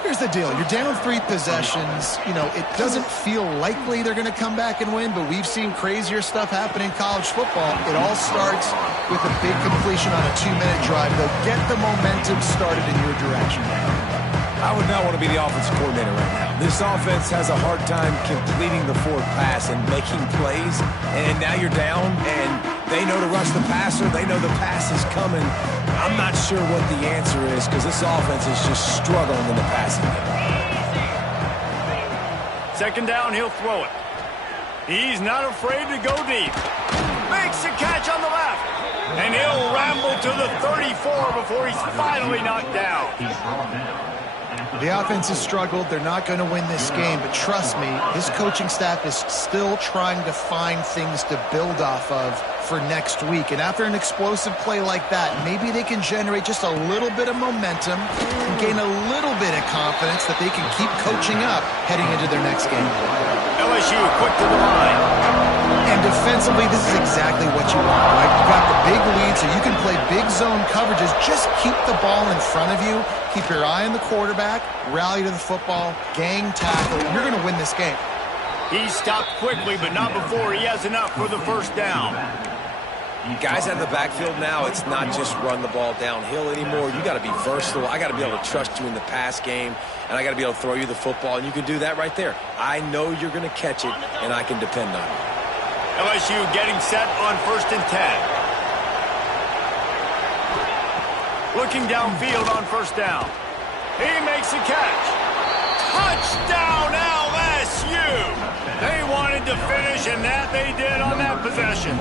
Here's the deal. You're down 3 possessions. You know, it doesn't feel likely they're going to come back and win, but we've seen crazier stuff happen in college football. It all starts with a big completion on a 2-minute drive. They'll get the momentum started in your direction. I would not want to be the offensive coordinator right now. This offense has a hard time completing the forward pass and making plays, and now you're down, and they know to rush the passer. They know the pass is coming. I'm not sure what the answer is because this offense is just struggling in the passing game. Second down, he'll throw it. He's not afraid to go deep. Makes the catch on the left. And he'll ramble to the 34 before he's finally knocked down. The offense has struggled. They're not going to win this game, but trust me, his coaching staff is still trying to find things to build off of for next week. And after an explosive play like that, maybe they can generate just a little bit of momentum and gain a little bit of confidence that they can keep coaching up heading into their next game. LSU quick to the line. And defensively, this is exactly what you want, right? You've got the big lead, so you can play big zone coverages. Just keep the ball in front of you. Keep your eye on the quarterback. Rally to the football. Gang tackle. You're going to win this game. He stopped quickly, but not before he has enough for the first down. Guys out of the backfield now, it's not just run the ball downhill anymore. You got to be versatile. I got to be able to trust you in the pass game, and I got to be able to throw you the football, and you can do that right there. I know you're going to catch it, and I can depend on it. LSU getting set on 1st and 10. Looking downfield on 1st down. He makes a catch. Touchdown, LSU! They wanted to finish, and that they did on that possession.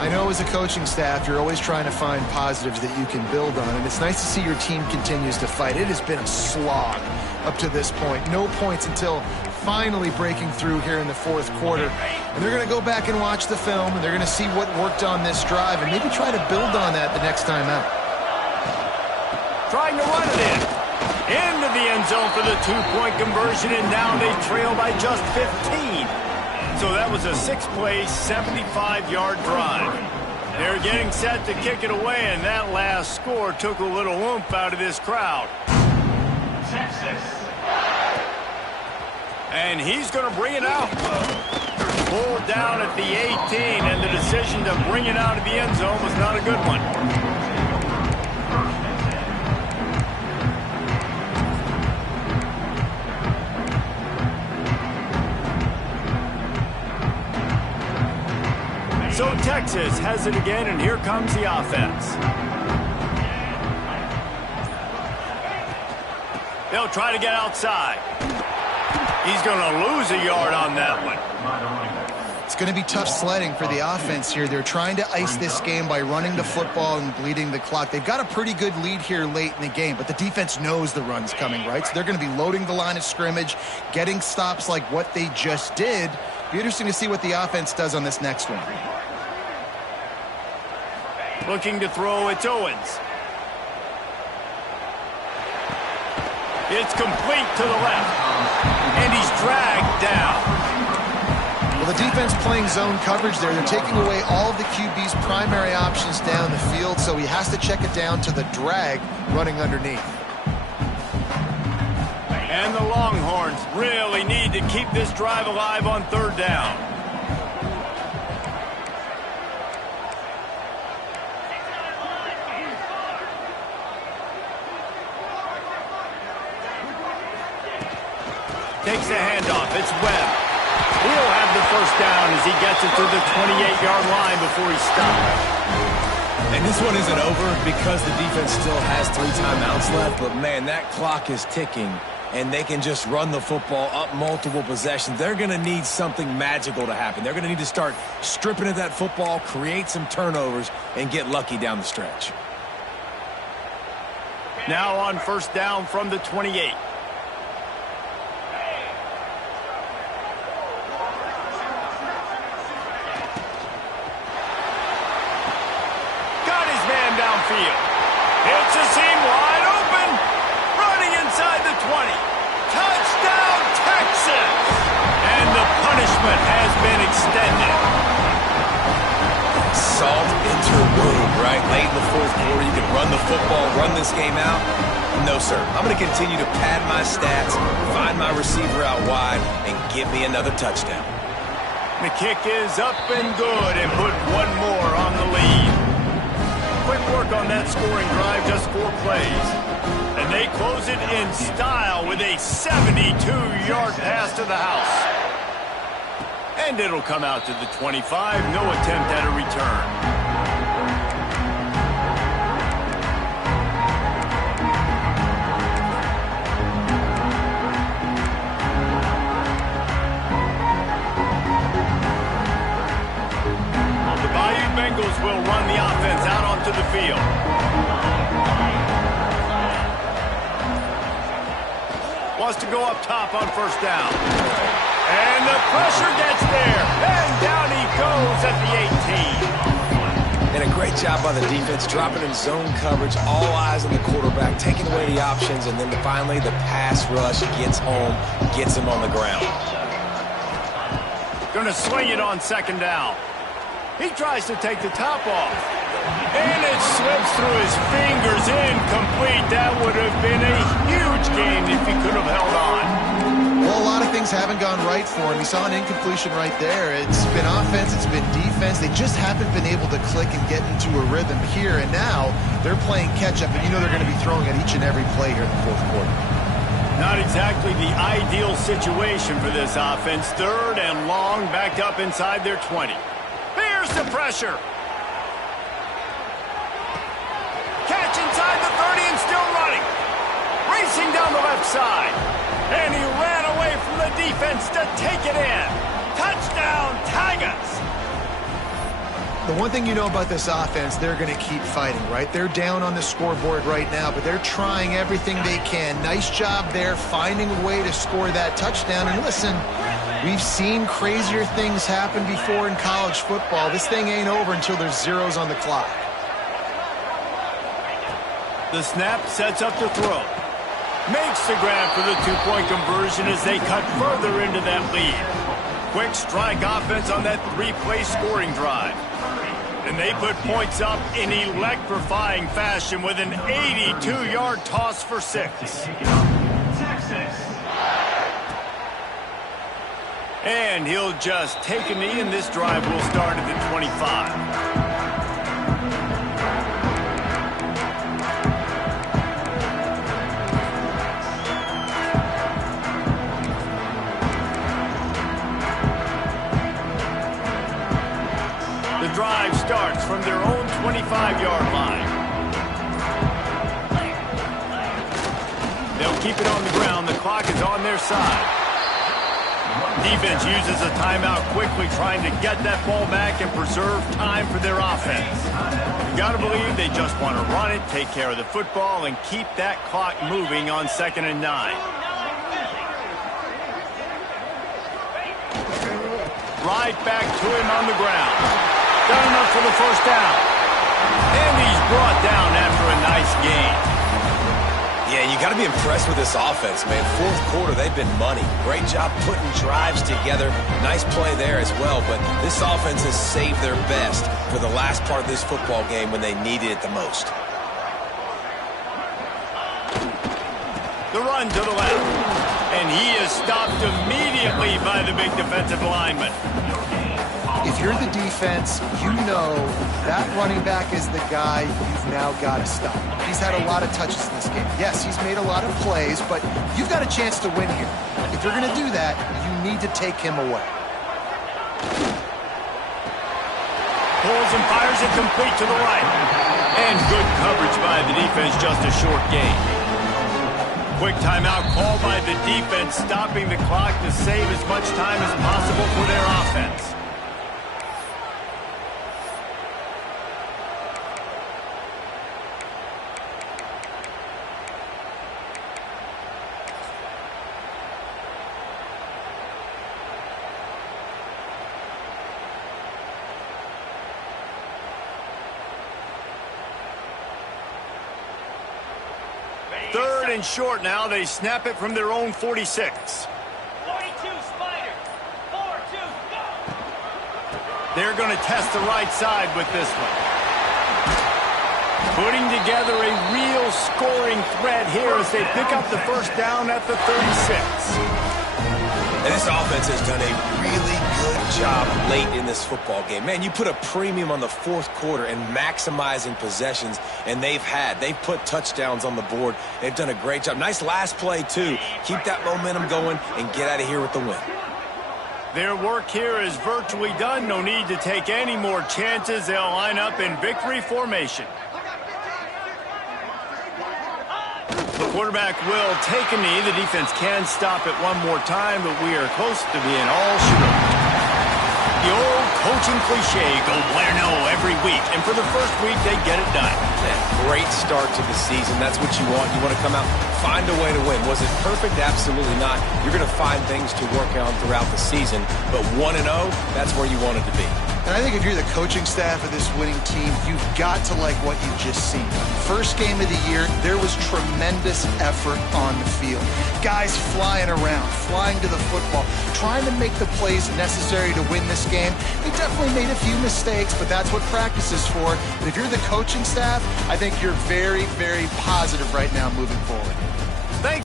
I know as a coaching staff, you're always trying to find positives that you can build on, and it's nice to see your team continues to fight. It has been a slog up to this point. No points until finally breaking through here in the 4th quarter. And they're going to go back and watch the film, and they're going to see what worked on this drive and maybe try to build on that the next time out. Trying to run it in. Into the end zone for the 2-point conversion, and now they trail by just 15. So that was a 6-play, 75-yard drive. They're getting set to kick it away, and that last score took a little oomph out of this crowd. And he's going to bring it out. Pulled down at the 18, and the decision to bring it out of the end zone was not a good one. So Texas has it again, and here comes the offense. They'll try to get outside. He's going to lose a yard on that one. It's going to be tough sledding for the offense here. They're trying to ice this game by running the football and bleeding the clock. They've got a pretty good lead here late in the game, but the defense knows the run's coming, right? So they're going to be loading the line of scrimmage, getting stops like what they just did. Be interesting to see what the offense does on this next one. Looking to throw, it's Owens. It's complete to the left. And he's dragged down. Well, the defense playing zone coverage there. They're taking away all of the QB's primary options down the field, so he has to check it down to the drag running underneath. And the Longhorns really need to keep this drive alive on 3rd down. Takes the handoff. It's Webb. He'll have the 1st down as he gets it to the 28-yard line before he stops. And this one isn't over because the defense still has 3 timeouts left, but man, that clock is ticking, and they can just run the football up multiple possessions. They're going to need something magical to happen. They're going to need to start stripping at that football, create some turnovers, and get lucky down the stretch. Now on 1st down from the 28. Got his man downfield. It's a seam wide open. punishment has been extended. Salt into a wound, right? Late in the fourth quarter, you can run the football, run this game out. No, sir. I'm going to continue to pad my stats, find my receiver out wide, and give me another touchdown. The kick is up and good and put one more on the lead. Quick work on that scoring drive, just 4 plays. And they close it in style with a 72-yard pass to the house. And it'll come out to the 25. No attempt at a return. Bengals will run the offense out onto the field. Wants to go up top on first down. And the pressure gets there. And down he goes at the 18. And a great job by the defense, dropping in zone coverage, all eyes on the quarterback, taking away the options, and then finally the pass rush gets home, gets him on the ground. Going to swing it on second down. He tries to take the top off. And it slips through his fingers, incomplete. That would have been a huge gain if he could have held on. Well, a lot of things haven't gone right for him. He saw an incompletion right there. It's been offense, it's been defense. They just haven't been able to click and get into a rhythm here. And now they're playing catch-up, and you know they're going to be throwing at each and every play here in the fourth quarter. Not exactly the ideal situation for this offense. 3rd and long, backed up inside their 20. Here's the pressure. Catch inside the 30 and still running. Racing down the left side. And he ran away from the defense to take it in. Touchdown, Tigers. The one thing you know about this offense, they're going to keep fighting, right? They're down on the scoreboard right now, but they're trying everything they can. Nice job there, finding a way to score that touchdown. And listen, we've seen crazier things happen before in college football. This thing ain't over until there's zeros on the clock. The snap sets up the throw. Makes the grab for the 2-point conversion as they cut further into that lead. Quick strike offense on that 3-play scoring drive. And they put points up in electrifying fashion with an 82-yard toss for 6. And he'll just take a knee, and this drive will start at the 25. The drive starts from their own 25-yard line. They'll keep it on the ground. The clock is on their side. Defense uses a timeout quickly, trying to get that ball back and preserve time for their offense. You got to believe they just want to run it, take care of the football, and keep that clock moving on 2nd and 9. Right back to him on the ground. Got enough for the first down. And he's brought down after a nice gain. Yeah, you got to be impressed with this offense, man. Fourth quarter, they've been money. Great job putting drives together. Nice play there as well, but this offense has saved their best for the last part of this football game when they needed it the most. The run to the left. And he is stopped immediately by the big defensive lineman. If you're the defense, you know that running back is the guy you've now got to stop. He's had a lot of touches in this game. Yes, he's made a lot of plays, but you've got a chance to win here. If you're going to do that, you need to take him away. Pulls and fires it complete to the right. And good coverage by the defense, just a short gain. Quick timeout called by the defense, stopping the clock to save as much time as possible for their offense. Third and short now. They snap it from their own 46. 42 Spider. 4-2. They're going to test the right side with this one. Putting together a real scoring threat here as they pick up the first down at the 36. And this offense has done a really good job late in this football game. Man, you put a premium on the fourth quarter and maximizing possessions, and they've put touchdowns on the board. They've done a great job. Nice last play, too. Keep that momentum going and get out of here with the win. Their work here is virtually done. No need to take any more chances. They'll line up in victory formation. The quarterback will take a knee. The defense can stop it one more time, but we are close to being all shoot. The old coaching cliche, go bueno every week. And for the first week, they get it done. Yeah, great start to the season. That's what you want. You want to come out, find a way to win. Was it perfect? Absolutely not. You're going to find things to work on throughout the season. But 1-0, that's where you want it to be. And I think if you're the coaching staff of this winning team, you've got to like what you've just seen. First game of the year, there was tremendous effort on the field. Guys flying around, flying to the football, trying to make the plays necessary to win this game. They definitely made a few mistakes, but that's what practice is for. And if you're the coaching staff, I think you're very, very positive right now moving forward.